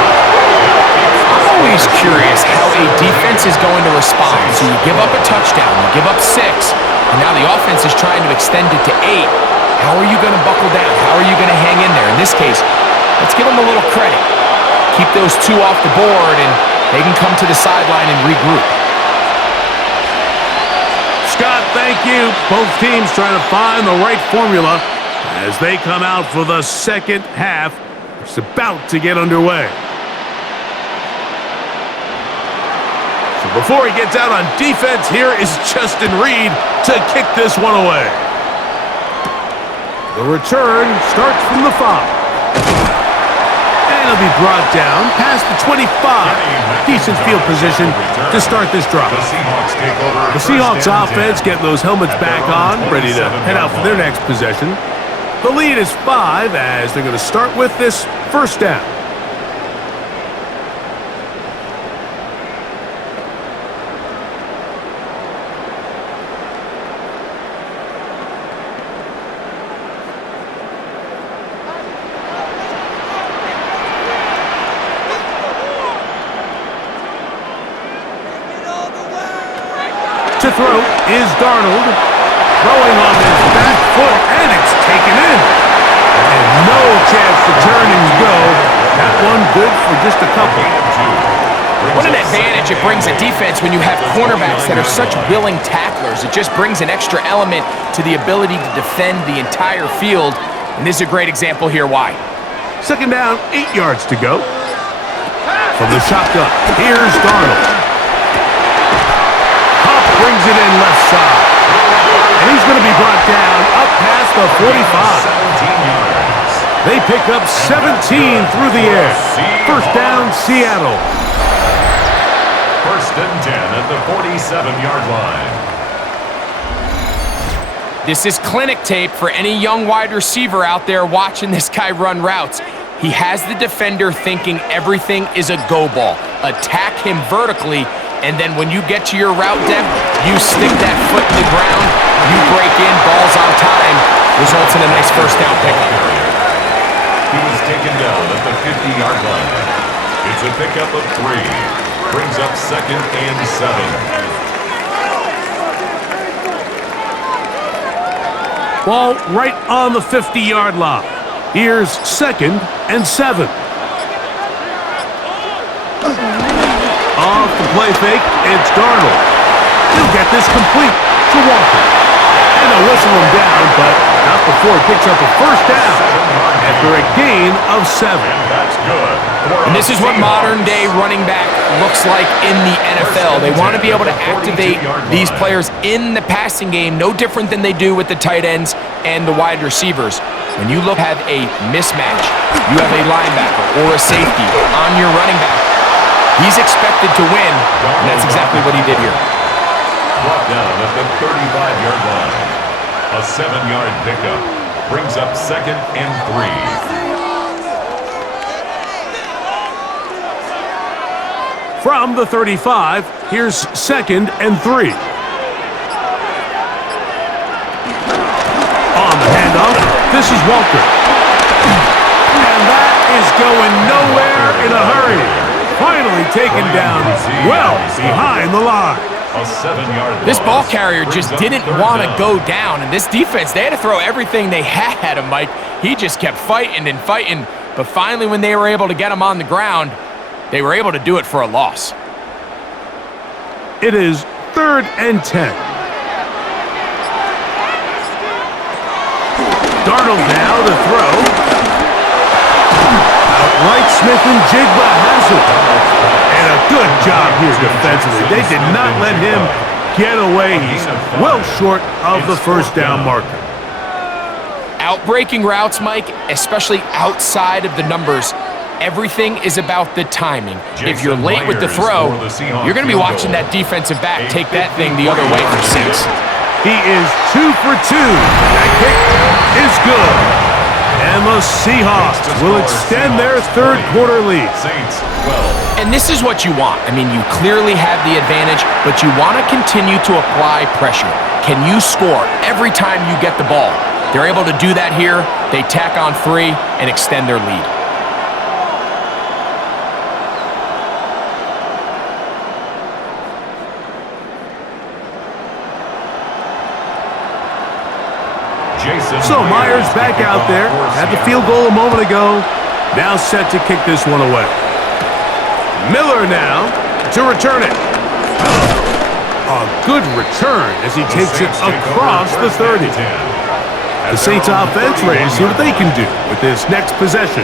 I'm always curious how a defense is going to respond. So you give up a touchdown, you give up 6, and now the offense is trying to extend it to 8. How are you going to buckle down? How are you going to hang in there? In this case, let's give them a little credit. Keep those 2 off the board, and they can come to the sideline and regroup. Scott, thank you. Both teams trying to find the right formula as they come out for the second half. It's about to get underway. So before he gets out on defense, here is Justin Reed to kick this one away. The return starts from the 5. And he'll be brought down past the 25. Decent field position to start this drive. The Seahawks offense getting those helmets back on, ready to head out for their next possession. The lead is 5 as they're going to start with this first down. To throw is Darnold, throwing on his back foot, and it's taken in. And no chance to turn and go. That one good for just a couple. What an advantage it brings a defense when you have cornerbacks that are such willing tacklers. It just brings an extra element to the ability to defend the entire field. And this is a great example here why. Second down, 8 yards to go. From the shotgun, here's Darnold. Brings it in left side. And he's going to be brought down up past the 45. They pick up 17 through the air. First down, Seattle. First and 10 at the 47-yard line. This is clinic tape for any young wide receiver out there watching this guy run routes. He has the defender thinking everything is a go ball. Attack him vertically. And then when you get to your route depth, you stick that foot in the ground, you break in, balls on time, results in a nice first down pickup. He was taken down at the 50-yard line. It's a pickup of 3. Brings up second and 7. Ball right on the 50-yard line. Here's second and 7. Off the play fake, it's Darnold. He'll get this complete to Walker. And they'll whistle him down, but not before he picks up a first down after a gain of 7. That's good. And this is what modern-day running back looks like in the NFL. They want to be able to activate these players in the passing game, no different than they do with the tight ends and the wide receivers. When you have a mismatch, you have a linebacker or a safety on your running back, he's expected to win, and that's exactly what he did here. Brought down at the 35-yard line. A 7-yard pickup brings up second and 3. From the 35, here's second and 3. On the handoff, this is Walker. And that is going nowhere in a hurry. Finally taken down well behind the line. A 7-yard This ball carrier just didn't want to go down, and this defense, they had to throw everything they had at him, Mike. He just kept fighting and fighting, but finally when they were able to get him on the ground, they were able to do it for a loss. It is 3rd and 10. Darnold now to throw. Outright Smith and Jigba has it. And a good job here defensively. They did not let him get away. He's well short of the first down marker. Outbreaking routes, Mike, especially outside of the numbers, everything is about the timing. If you're late with the throw, you're going to be watching that defensive back take that thing the other way for 6. He is 2 for 2. That kick is good. And the Seahawks will extend their third quarter lead. And this is what you want. I mean, you clearly have the advantage, but you want to continue to apply pressure. Can you score every time you get the ball? They're able to do that here. They tack on 3 and extend their lead. So Myers back out there. Had the field goal a moment ago. Now set to kick this one away. Miller now to return it. A good return as he takes it across the 30. The Saints offense ready to see what they can do with this next possession.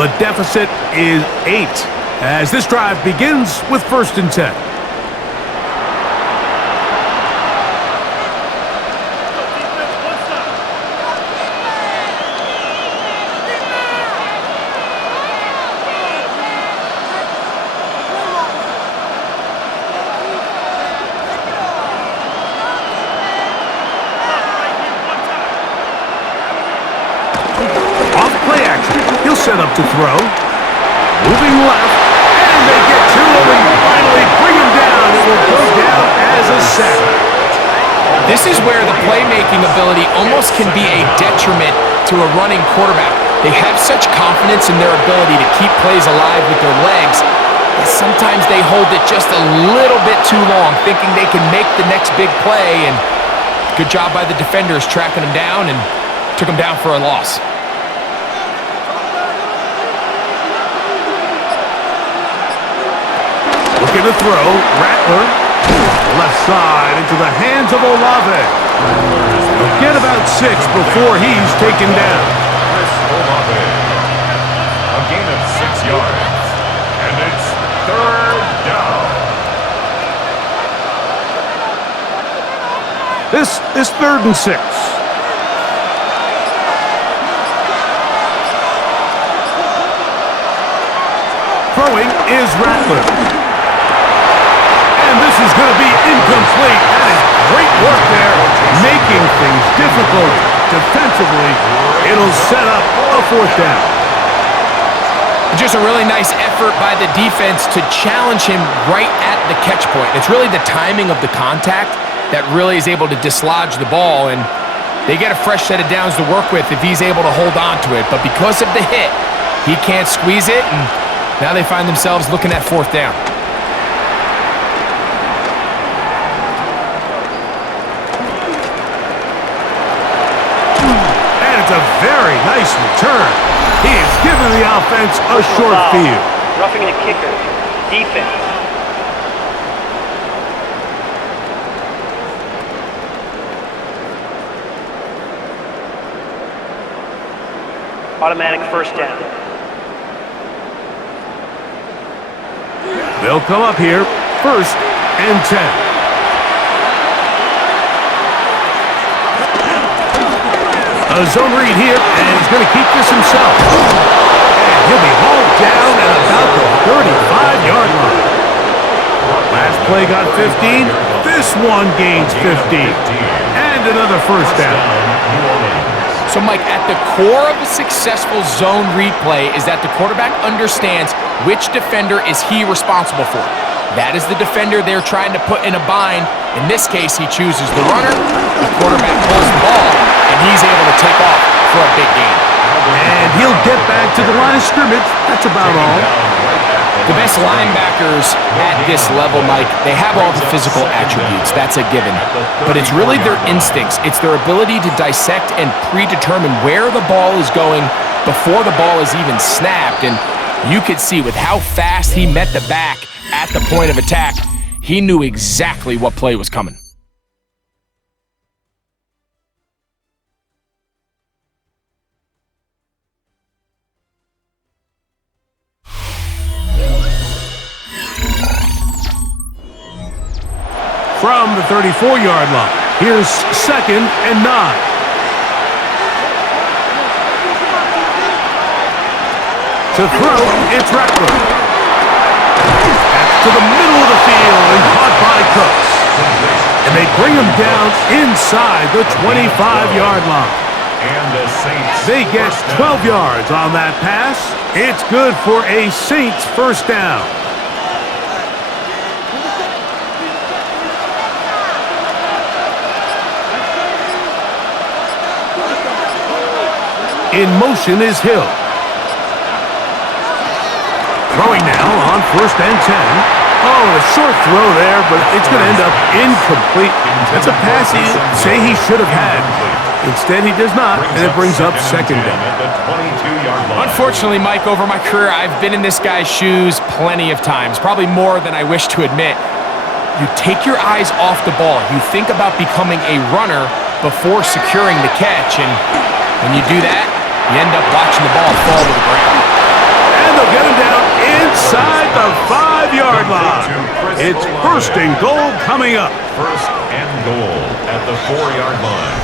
The deficit is 8 as this drive begins with 1st and 10. Set up to throw. Moving left. And they get to him and finally bring him down. It will go down as a sack. This is where the playmaking ability almost can be a detriment to a running quarterback. They have such confidence in their ability to keep plays alive with their legs that sometimes they hold it just a little bit too long, thinking they can make the next big play. And good job by the defenders tracking him down and took him down for a loss. Looking to throw, Rattler, left side into the hands of Olave. He'll get about 6 before he's taken down. Olave, a gain of 6 yards, and it's 3rd down. This is 3rd and 6. Throwing is Rattler. And this is going to be incomplete. That is great work there, making things difficult defensively. It'll set up a 4th down. Just a really nice effort by the defense to challenge him right at the catch point. It's really the timing of the contact that really is able to dislodge the ball, and they get a fresh set of downs to work with if he's able to hold on to it. But because of the hit, he can't squeeze it, and now they find themselves looking at 4th down. A very nice return. He has given the offense a short field. Roughing the kicker. Defense. Automatic 1st down. They'll come up here. 1st and 10. A zone read here, and he's going to keep this himself. And he'll be hauled down at about the 35-yard line. Last play got 15. This one gains 15. And another 1st down. So, Mike, at the core of a successful zone read play is that the quarterback understands which defender is he responsible for. That is the defender they're trying to put in a bind. In this case, he chooses the runner. The quarterback pulls the ball, and he's able to take off for a big gain. And he'll get back to the line of scrimmage. That's about all. The best linebackers at this level, Mike, they have all the physical attributes. That's a given. But it's really their instincts. It's their ability to dissect and predetermine where the ball is going before the ball is even snapped. And you could see with how fast he met the back at the point of attack, he knew exactly what play was coming. From the 34-yard line, here's 2nd and 9. To throw, it's Rattler. That's to the middle of the field and caught by Cooks. And they bring him down inside the 25-yard line. And the Saints They get 12 yards on that pass. It's good for a Saints first down. In motion is Hill. Throwing now on 1st and 10. Oh, a short throw there, but it's going to end up incomplete. That's a pass he'd say he should have had. Instead, he does not, and it brings up 2nd down. Unfortunately, Mike, over my career, I've been in this guy's shoes plenty of times, probably more than I wish to admit. You take your eyes off the ball. You think about becoming a runner before securing the catch, and when you do that, you end up watching the ball fall to the ground. And they'll get him down inside the 5-yard line. It's 1st and goal coming up. 1st and goal at the 4-yard line.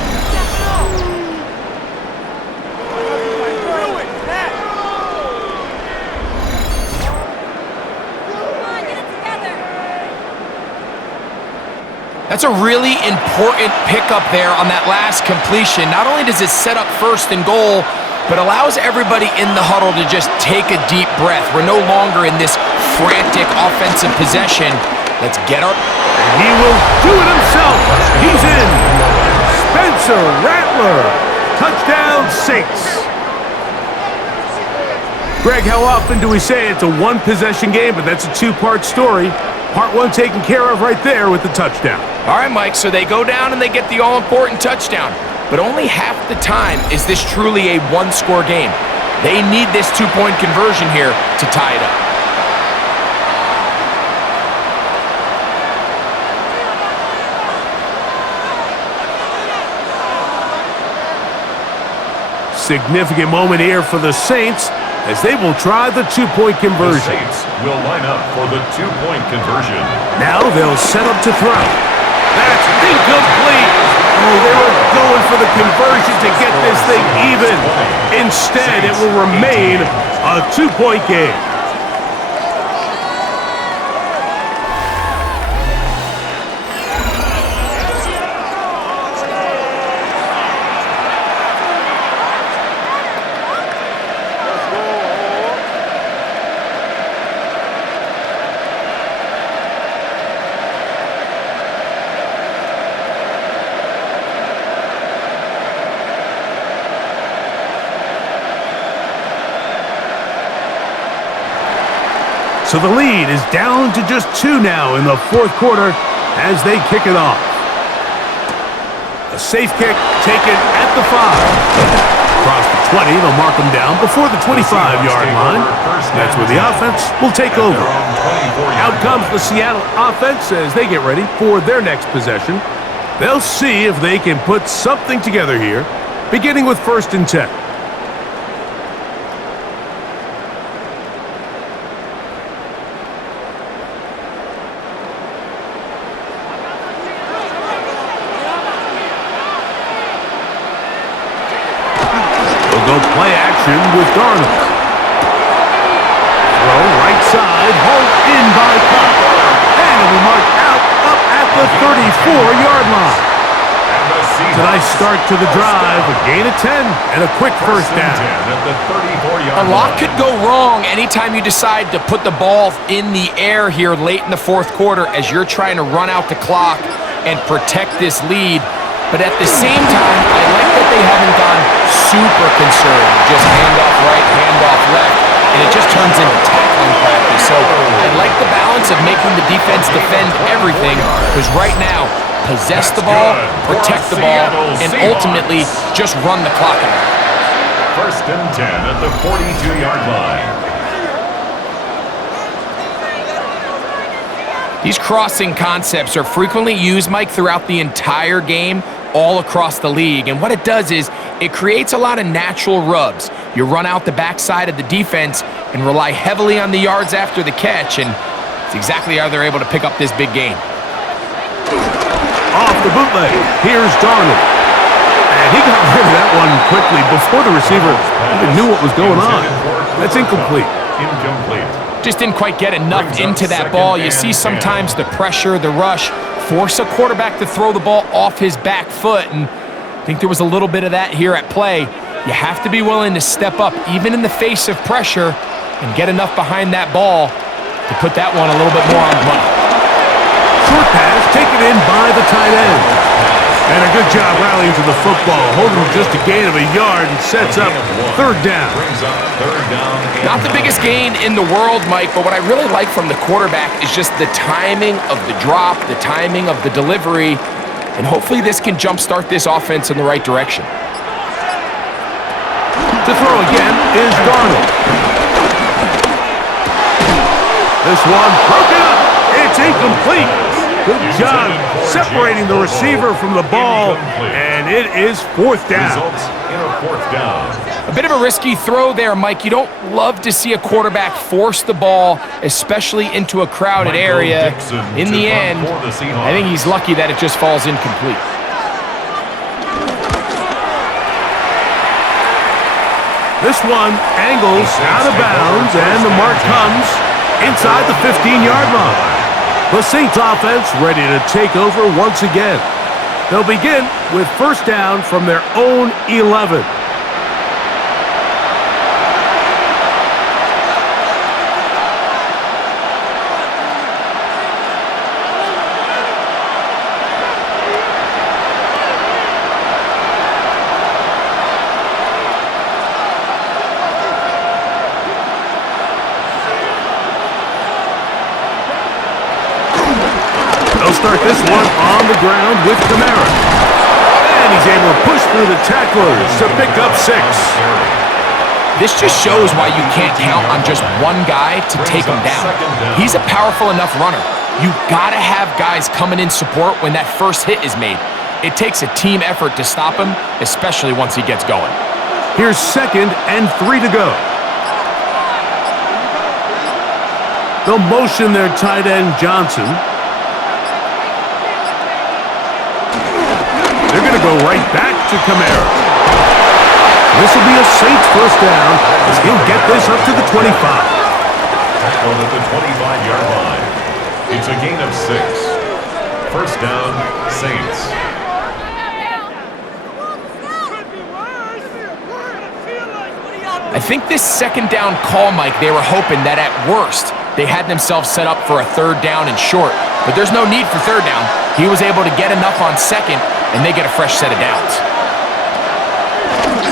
That's a really important pickup there on that last completion. Not only does it set up 1st and goal, but allows everybody in the huddle to just take a deep breath. We're no longer in this frantic offensive possession. Let's get our... And he will do it himself. He's in. Spencer Rattler. Touchdown, Saints. Greg, how often do we say it's a one-possession game, but that's a two-part story? Part one taken care of right there with the touchdown. All right, Mike, so they go down and they get the all-important touchdown. But only half the time is this truly a one-score game. They need this two-point conversion here to tie it up. Significant moment here for the Saints as they will try the two-point The conversion. Saints will line up for the two-point conversion. Now they'll set up to throw. That's incomplete. Oh, they were going for the conversion to get this thing even. Instead, it will remain a two-point game. So the lead is down to just 2 now in the fourth quarter as they kick it off. A safe kick taken at the 5. Across the 20, they'll mark them down before the 25-yard line. That's where the offense will take over. Out comes the Seattle offense as they get ready for their next possession. They'll see if they can put something together here, beginning with 1st and 10. Play action with Darnold. Throw right side, hauled in by Cook. And it'll be marked out up at the 34-yard line. It's a nice start to the drive, a gain of 10, and a quick first down. A lot could go wrong anytime you decide to put the ball in the air here late in the fourth quarter as you're trying to run out the clock and protect this lead. But at the same time, I like that they haven't gone super conservative. Just handoff right, handoff left. and it just turns into tackling practice. So I like the balance of making the defense defend everything, because right now, possess the ball, protect the ball, and ultimately just run the clock out. 1st and 10 at the 42-yard line. These crossing concepts are frequently used, Mike, throughout the entire game, all across the league. And what it does is it creates a lot of natural rubs. You run out the backside of the defense and rely heavily on the yards after the catch, and it's exactly how they're able to pick up this big game. Off the bootleg, here's Darnold. And he got rid of that one quickly before the receiver even knew what was going on. That's incomplete. Incomplete. Just didn't quite get enough into that ball. You see sometimes the pressure, the rush, force a quarterback to throw the ball off his back foot, and I think there was a little bit of that here at play. You have to be willing to step up, even in the face of pressure, and get enough behind that ball to put that one a little bit more on the money. Short pass taken in by the tight end. And a good job rallying to the football, holding just a gain of a yard, and sets up 3rd down. Brings up 3rd down. Not the biggest gain in the world, Mike, but what I really like from the quarterback is just the timing of the drop, the timing of the delivery, and hopefully this can jumpstart this offense in the right direction. To throw again is Darnold. This one broken up. It's incomplete. Good job separating the receiver from the ball, and it is 4th down. Results in a 4th down. A bit of a risky throw there, Mike. You don't love to see a quarterback force the ball, especially into a crowded area. In the end, I think he's lucky that it just falls incomplete. This one angles out of bounds, and the mark comes inside the 15-yard line. The Saints offense ready to take over once again. They'll begin with 1st down from their own 11. Start this one on the ground with Kamara. And he's able to push through the tacklers to pick up 6. This just shows why you can't count on just one guy to take him down. He's a powerful enough runner. You gotta have guys coming in support when that first hit is made. It takes a team effort to stop him, especially once he gets going. Here's 2nd and 3 to go. They'll motion their tight end Johnson. They're going to go right back to Kamara. This will be a Saints 1st down as he'll get this up to the 25. Tackled at the 25-yard line. It's a gain of 6. 1st down, Saints. I think this 2nd down call, Mike, they were hoping that at worst they had themselves set up for a 3rd down and short. But there's no need for 3rd down. He was able to get enough on 2nd, and they get a fresh set of downs.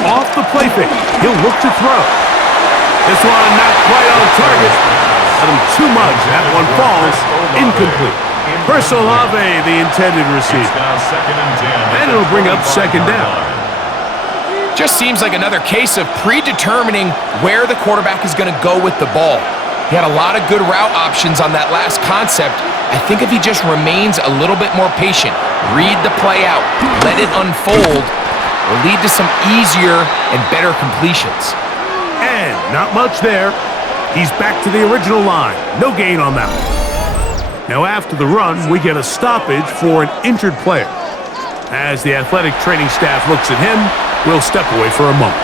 Off the play fake, he'll look to throw. This one not quite on target. Got him too much. That one falls incomplete. Chris Olave, the intended receiver. And it'll bring up 2nd down. Just seems like another case of predetermining where the quarterback is going to go with the ball. He had a lot of good route options on that last concept. I think if he just remains a little bit more patient, read the play out, let it unfold, will lead to some easier and better completions. And not much there. He's back to the original line. No gain on that one. Now after the run, we get a stoppage for an injured player. As the athletic training staff looks at him, we'll step away for a moment.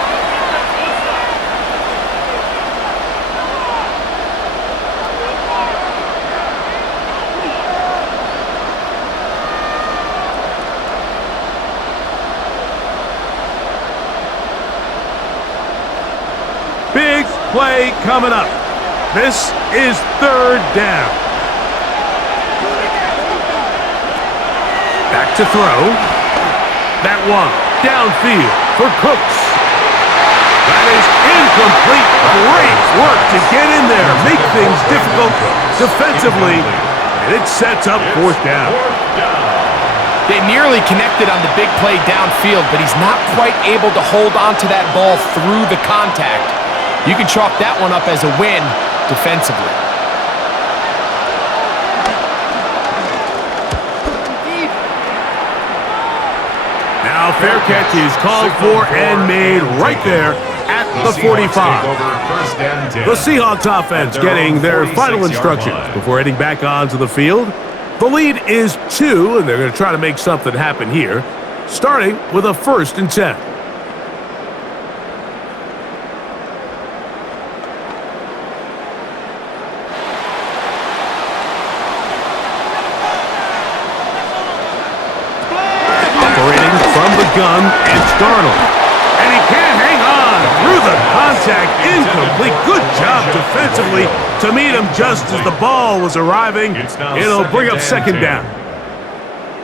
Big play coming up. This is 3rd down. Back to throw. That one downfield for Cooks. That is Incomplete. Great work to get in there, make things difficult defensively, and it sets up fourth down. They nearly connected on the big play downfield, but he's not quite able to hold on to that ball through the contact. You can chalk that one up as a win defensively. Now fair catch is called for and made right there at the 45. The Seahawks offense getting their final instructions before heading back onto the field. The lead is 2, and they're going to try to make something happen here, starting with a 1st and 10. Operating from the gun, it's Darnold. And he can't hang on through the contact. Incomplete. Good job defensively to meet him just as the ball was arriving. It'll bring up 2nd down.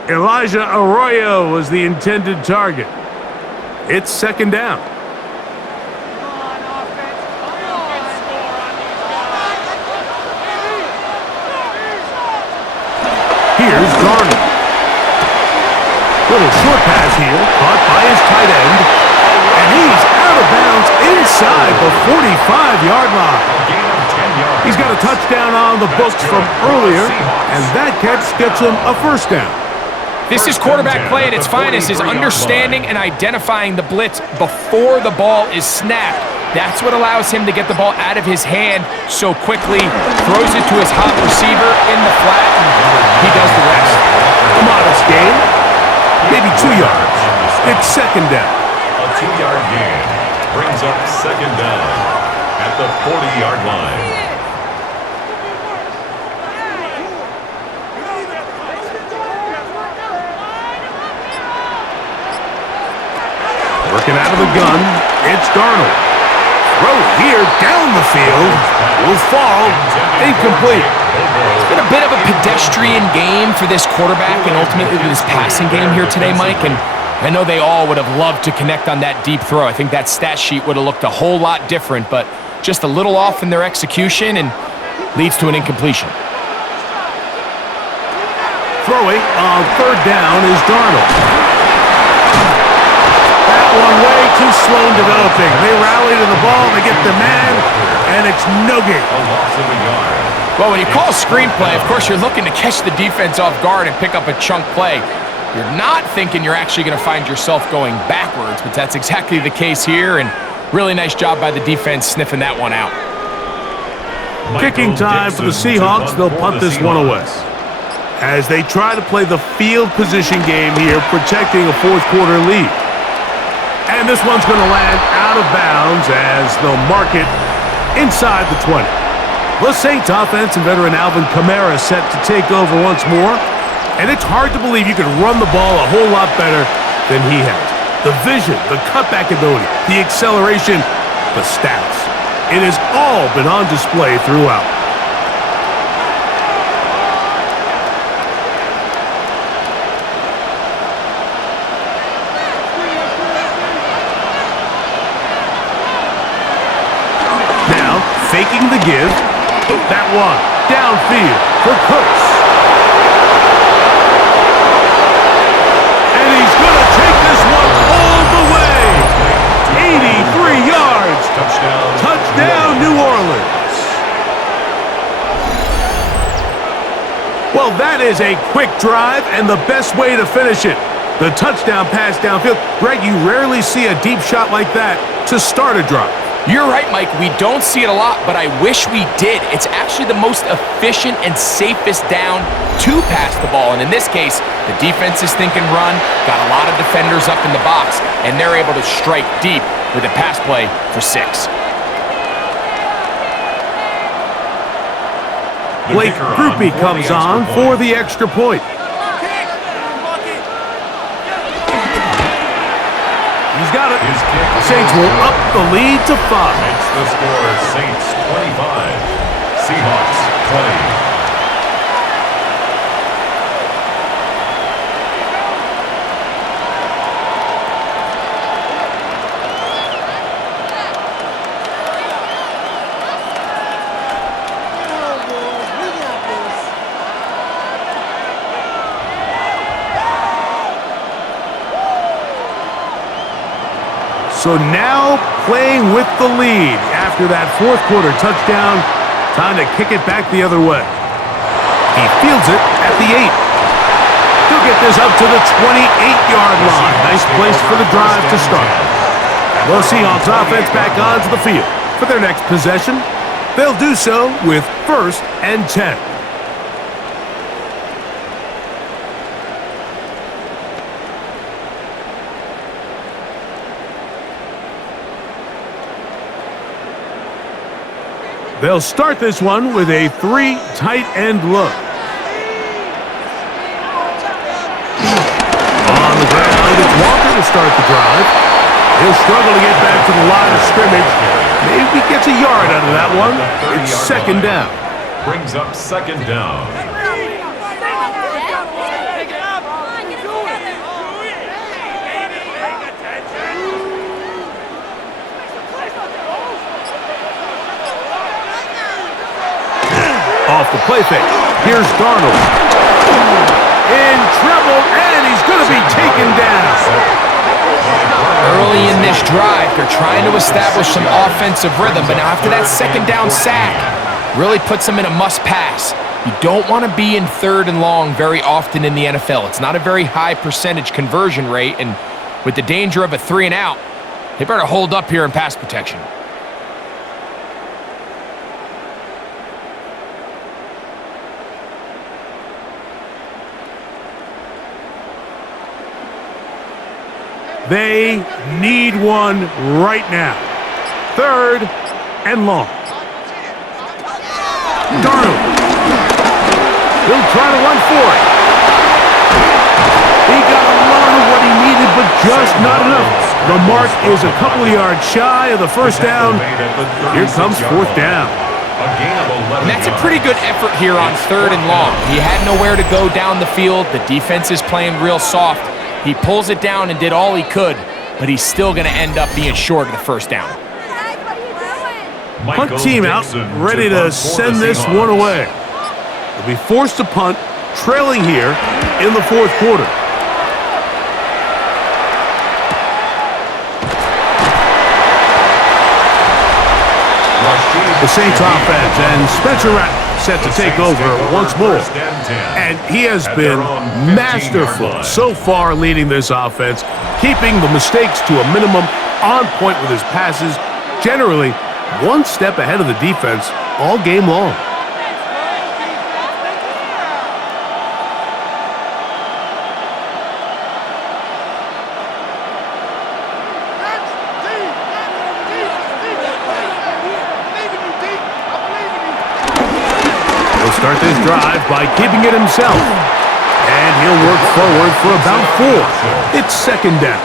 Elijah Arroyo was the intended target. It's 2nd down. Here's Darnold. Little short pass here, caught by his tight end. And he's out of bounds inside the 45-yard line. He's got a touchdown on the books from earlier, and that catch gets him a 1st down. This is quarterback play at its finest, is understanding and identifying the blitz before the ball is snapped. That's what allows him to get the ball out of his hand so quickly, throws it to his hot receiver in the flat, and he does the rest. A modest gain, maybe 2 yards. It's 2nd down. A 2-yard gain brings up 2nd down at the 40-yard line. Working out of the gun, it's Darnold. Throw here down the field. Will fall. Incomplete. It's been a bit of a pedestrian game for this quarterback and ultimately this passing game here today, Mike. And I know they all would have loved to connect on that deep throw. I think that stat sheet would have looked a whole lot different, but just a little off in their execution and leads to an incompletion. Throwing on 3rd down is Darnold. That one way too slow in developing. They rally to the ball, they get the man, and it's no gain. A loss of a yard. Well, when you call screenplay, of course, you're looking to catch the defense off guard and pick up a chunk play. You're not thinking you're actually going to find yourself going backwards, but that's exactly the case here, and really nice job by the defense sniffing that one out. Kicking time for the Seahawks. They'll punt this one away. As they try to play the field position game here, protecting a 4th quarter lead. And this one's going to land out of bounds as they'll mark it inside the 20. The Saints offense and veteran Alvin Kamara set to take over once more. And it's hard to believe you can run the ball a whole lot better than he has. The vision, the cutback ability, the acceleration, the stats. It has all been on display throughout. Now, faking the give. That one downfield for Cooks. And he's going to take this one all the way. 83 yards. Touchdown, New Orleans. Well, that is a quick drive and the best way to finish it. The touchdown pass downfield. Greg, you rarely see a deep shot like that to start a drive. You're right, Mike. We don't see it a lot, but I wish we did. It's actually the most efficient and safest down to pass the ball. And in this case, the defense is thinking run, got a lot of defenders up in the box, and they're able to strike deep with a pass play for 6. Blake Groupie comes on for the extra point. He's got it. Saints will up the lead to 5. Makes the score Saints 25, Seahawks 20. So now playing with the lead after that fourth quarter touchdown. Time to kick it back the other way. He fields it at the 8. He'll get this up to the 28-yard line. Nice place for the drive to start. The Seahawks offense back onto the field for their next possession. They'll do so with 1st and 10. They'll start this one with a 3 tight end look. On the ground, it's Walker to start the drive. He'll struggle to get back to the line of scrimmage. Maybe gets a yard out of that one. It's 2nd down. Brings up 2nd down. Off the play fake. Here's Darnold. In trouble, and he's going to be taken down. Early in this drive, they're trying to establish some offensive rhythm, but now after that 2nd down sack, really puts them in a must-pass. You don't want to be in 3rd and long very often in the NFL. It's not a very high percentage conversion rate, and with the danger of a 3 and out, they better hold up here in pass protection. They need one right now. 3rd and long. Darnold. He'll try to run for it. He got a lot of what he needed, but just not enough. The mark is a couple of yards shy of the 1st down. Here comes 4th down. And that's a pretty good effort here on 3rd and long. He had nowhere to go down the field. The defense is playing real soft. He pulls it down and did all he could, but he's still going to end up being short of the 1st down. Punt team out, ready to send this one away. They'll be forced to punt, trailing here in the 4th quarter. The Saints offense and Spencer Rattler set to take over once more. And he has been masterful so far leading this offense, keeping the mistakes to a minimum, on point with his passes, generally one step ahead of the defense all game long. Start this drive by keeping it himself. And he'll work forward for about 4. It's 2nd down.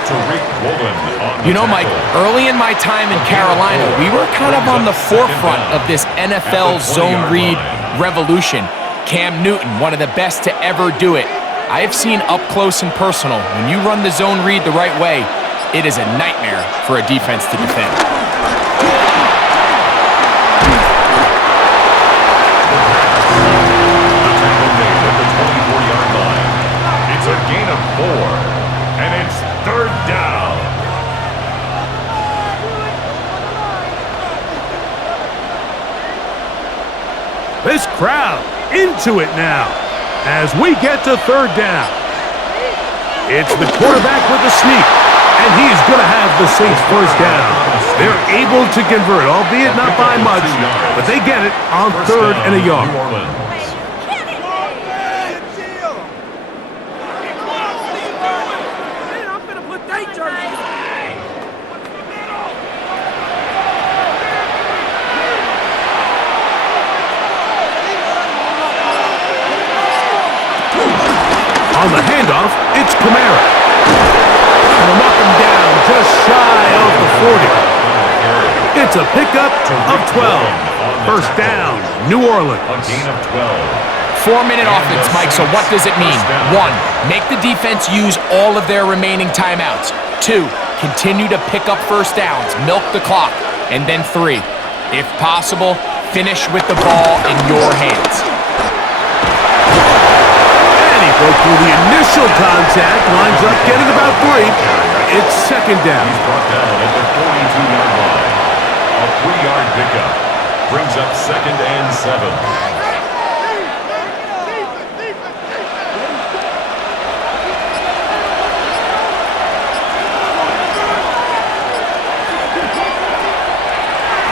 You know, Mike, early in my time in Carolina, we were kind of on the forefront of this NFL zone read revolution. Cam Newton, one of the best to ever do it. I have seen up close and personal, when you run the zone read the right way, it is a nightmare for a defense to defend. It's a gain of 4, and it's 3rd down. This crowd into it now as we get to 3rd down. It's the quarterback with the sneak, and he's going to have the Saints 1st down. They're able to convert, albeit not by much, but they get it on 3rd and a yard. On the handoff, it's Kamara. And they'll knock him down just shy of the 40. It's a pickup of 12. 1st down, New Orleans. A gain of 12. 4-minute offense, Mike, so what does it mean? 1, make the defense use all of their remaining timeouts. 2, continue to pick up 1st downs, milk the clock. And then 3, if possible, finish with the ball in your hands. Broke through the initial initial contact lines up, getting about 3. It's second down. He's brought down at the 42-yard line. A 3-yard pickup brings up second and 7.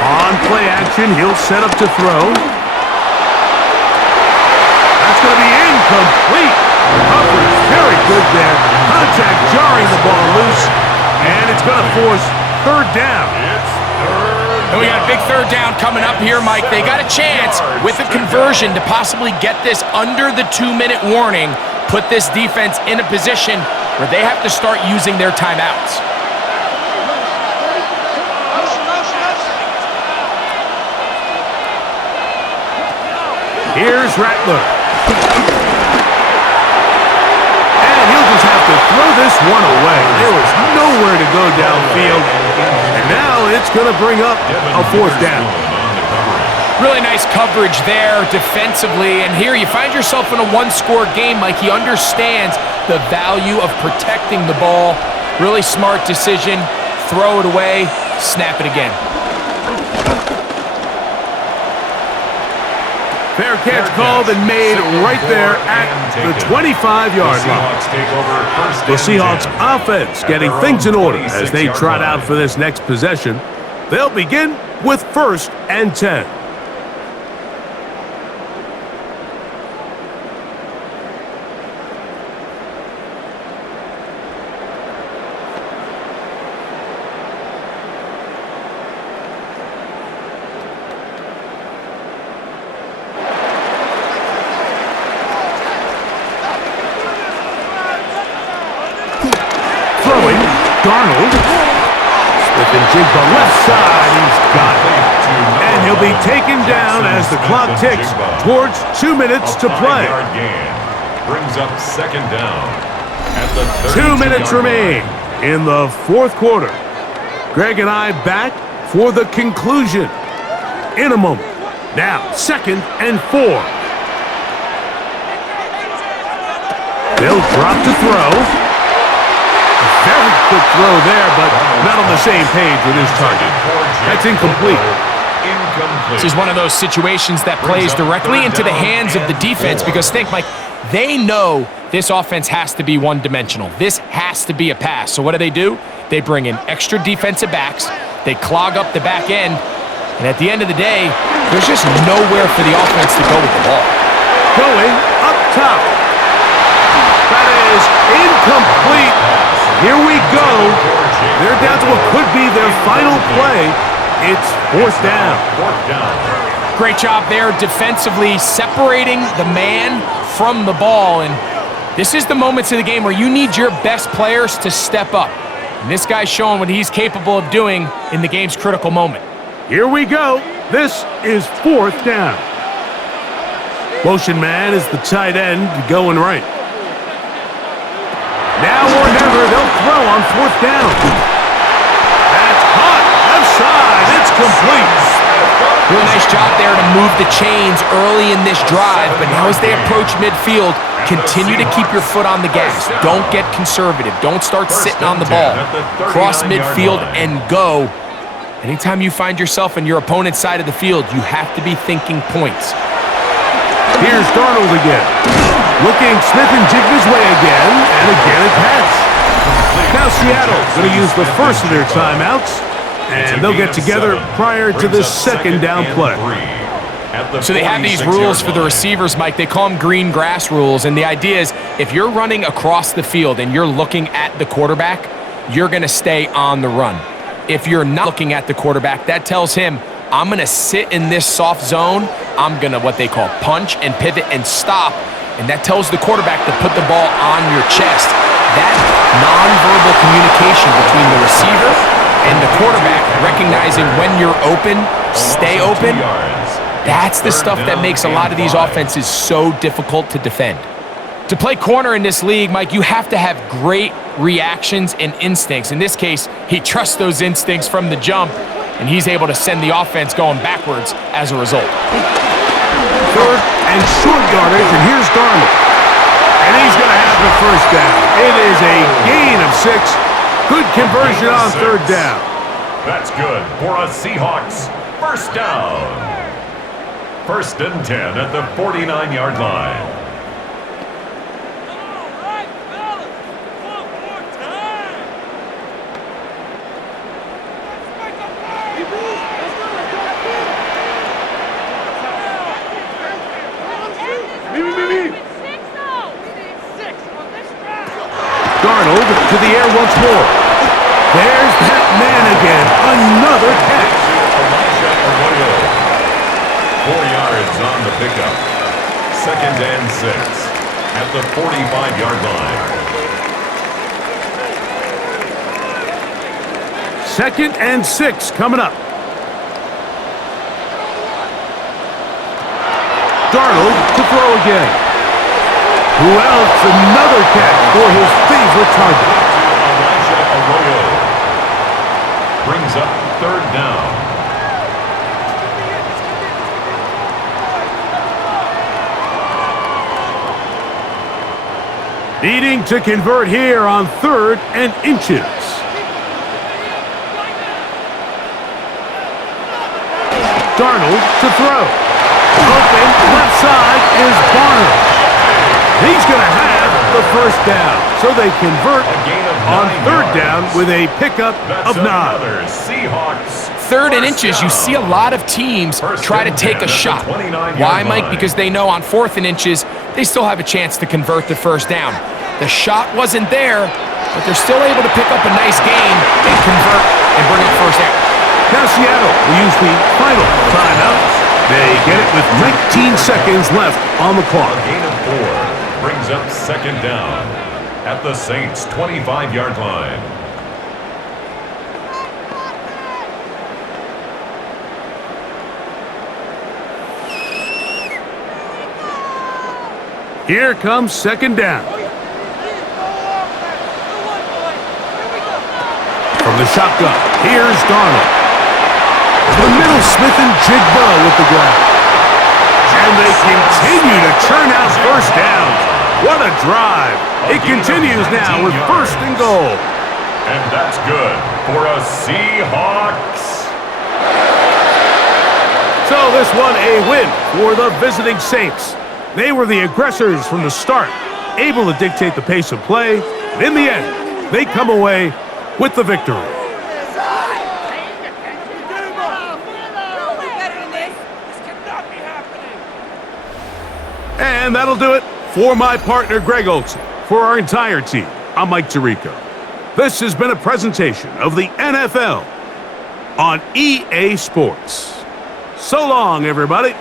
On play action, he'll set up to throw. That's going to be incomplete. Coverage very good there. Contact jarring the ball loose, and it's going to force third down. And we got a big third down coming up here, Mike. They got a chance with a conversion to possibly get this under the 2-minute warning, put this defense in a position where they have to start using their timeouts. Here's Rattler. And he'll just have to throw this one away. There was nowhere to go downfield. And now it's going to bring up a fourth down. Really nice coverage there defensively. And here you find yourself in a one-score game, Mike. He understands the value of protecting the ball. Really smart decision. Throw it away, snap it again. Fair catch called and made right there at the 25-yard line. The Seahawks offense getting things in order as they trot out for this next possession. They'll begin with 1st and 10. Darnold. Smith-Njigba left side. He's got it. And he'll be taken down as the clock ticks towards 2 minutes to play. Brings up second down. At the 2 minutes remain in the fourth quarter. Greg and I back for the conclusion in a moment. Now, 2nd and 4. They'll drop to throw. Very quick throw there, but not on the same page with his target. That's incomplete. This is one of those situations that plays directly into the hands of the defense because think, Mike, they know this offense has to be one-dimensional. This has to be a pass. So what do? They bring in extra defensive backs. They clog up the back end. And at the end of the day, there's just nowhere for the offense to go with the ball. Going up top. That is incomplete. Here we go. They're down to what could be their final play. It's 4th down. Great job there defensively, separating the man from the ball. And this is the moments of the game where you need your best players to step up. And this guy's showing what he's capable of doing in the game's critical moment. Here we go. This is 4th down. Motion man is the tight end going right. Now or never, they'll throw on 4th down. That's caught. Left side. It's complete. Really nice job there to move the chains early in this drive, but now as they approach midfield, continue to keep your foot on the gas. Don't get conservative. Don't start sitting on the ball. Cross midfield and go. Anytime you find yourself on your opponent's side of the field, you have to be thinking points. Here's Darnold again. Looking Smith-Njigba's way again, and again a pass. Now Seattle going to use the first of their timeouts, and they'll get together prior to the 2nd down play. So they have these rules for the receivers, Mike. They call them green grass rules, and the idea is if you're running across the field and you're looking at the quarterback, you're going to stay on the run. If you're not looking at the quarterback, that tells him, I'm going to sit in this soft zone. I'm going to what they call punch and pivot and stop. And that tells the quarterback to put the ball on your chest. That nonverbal communication between the receiver and the quarterback, recognizing when you're open, stay open, that's the stuff that makes a lot of these offenses so difficult to defend. To play corner in this league, Mike, you have to have great reactions and instincts. In this case, he trusts those instincts from the jump, and he's able to send the offense going backwards as a result. 3rd and short yardage, and here's Darnold. And he's going to have the first down. It is a gain of 6. Good conversion on third down. That's good for a Seahawks first down. 1st and 10 at the 49-yard line. Darnold to the air once more. There's that man again. Another catch. 4 yards on the pickup. 2nd and 6 at the 45-yard line. 2nd and 6 coming up. Darnold to throw again. Who else? Another catch for his favorite target. Brings up 3rd down. Needing to convert here on 3rd and inches. Darnold to throw. Open left side is Barner. He's going to have the first down. So they convert on 3rd down with a pickup of 9. Seahawks. 3rd and inches, you see a lot of teams try to take a shot. Why, Mike? Because they know on 4th and inches, they still have a chance to convert the first down. The shot wasn't there, but they're still able to pick up a nice gain and convert and bring up first down. Now Seattle will use the final timeout. They get it with 19 seconds left on the clock. A gain of 4. Brings up 2nd down at the Saints' 25-yard line. Here comes 2nd down. From the shotgun, here's Darnold. The middle, Smith and Jigba with the grab. And they continue to churn out first downs. What a drive. It continues now with 1st and goal. And that's good for a Seahawks. So this one a win for the visiting Saints. They were the aggressors from the start, able to dictate the pace of play. And in the end, they come away with the victory. And that'll do it for my partner, Greg Olson. For our entire team, I'm Mike Tirico. This has been a presentation of the NFL on EA Sports. So long, everybody.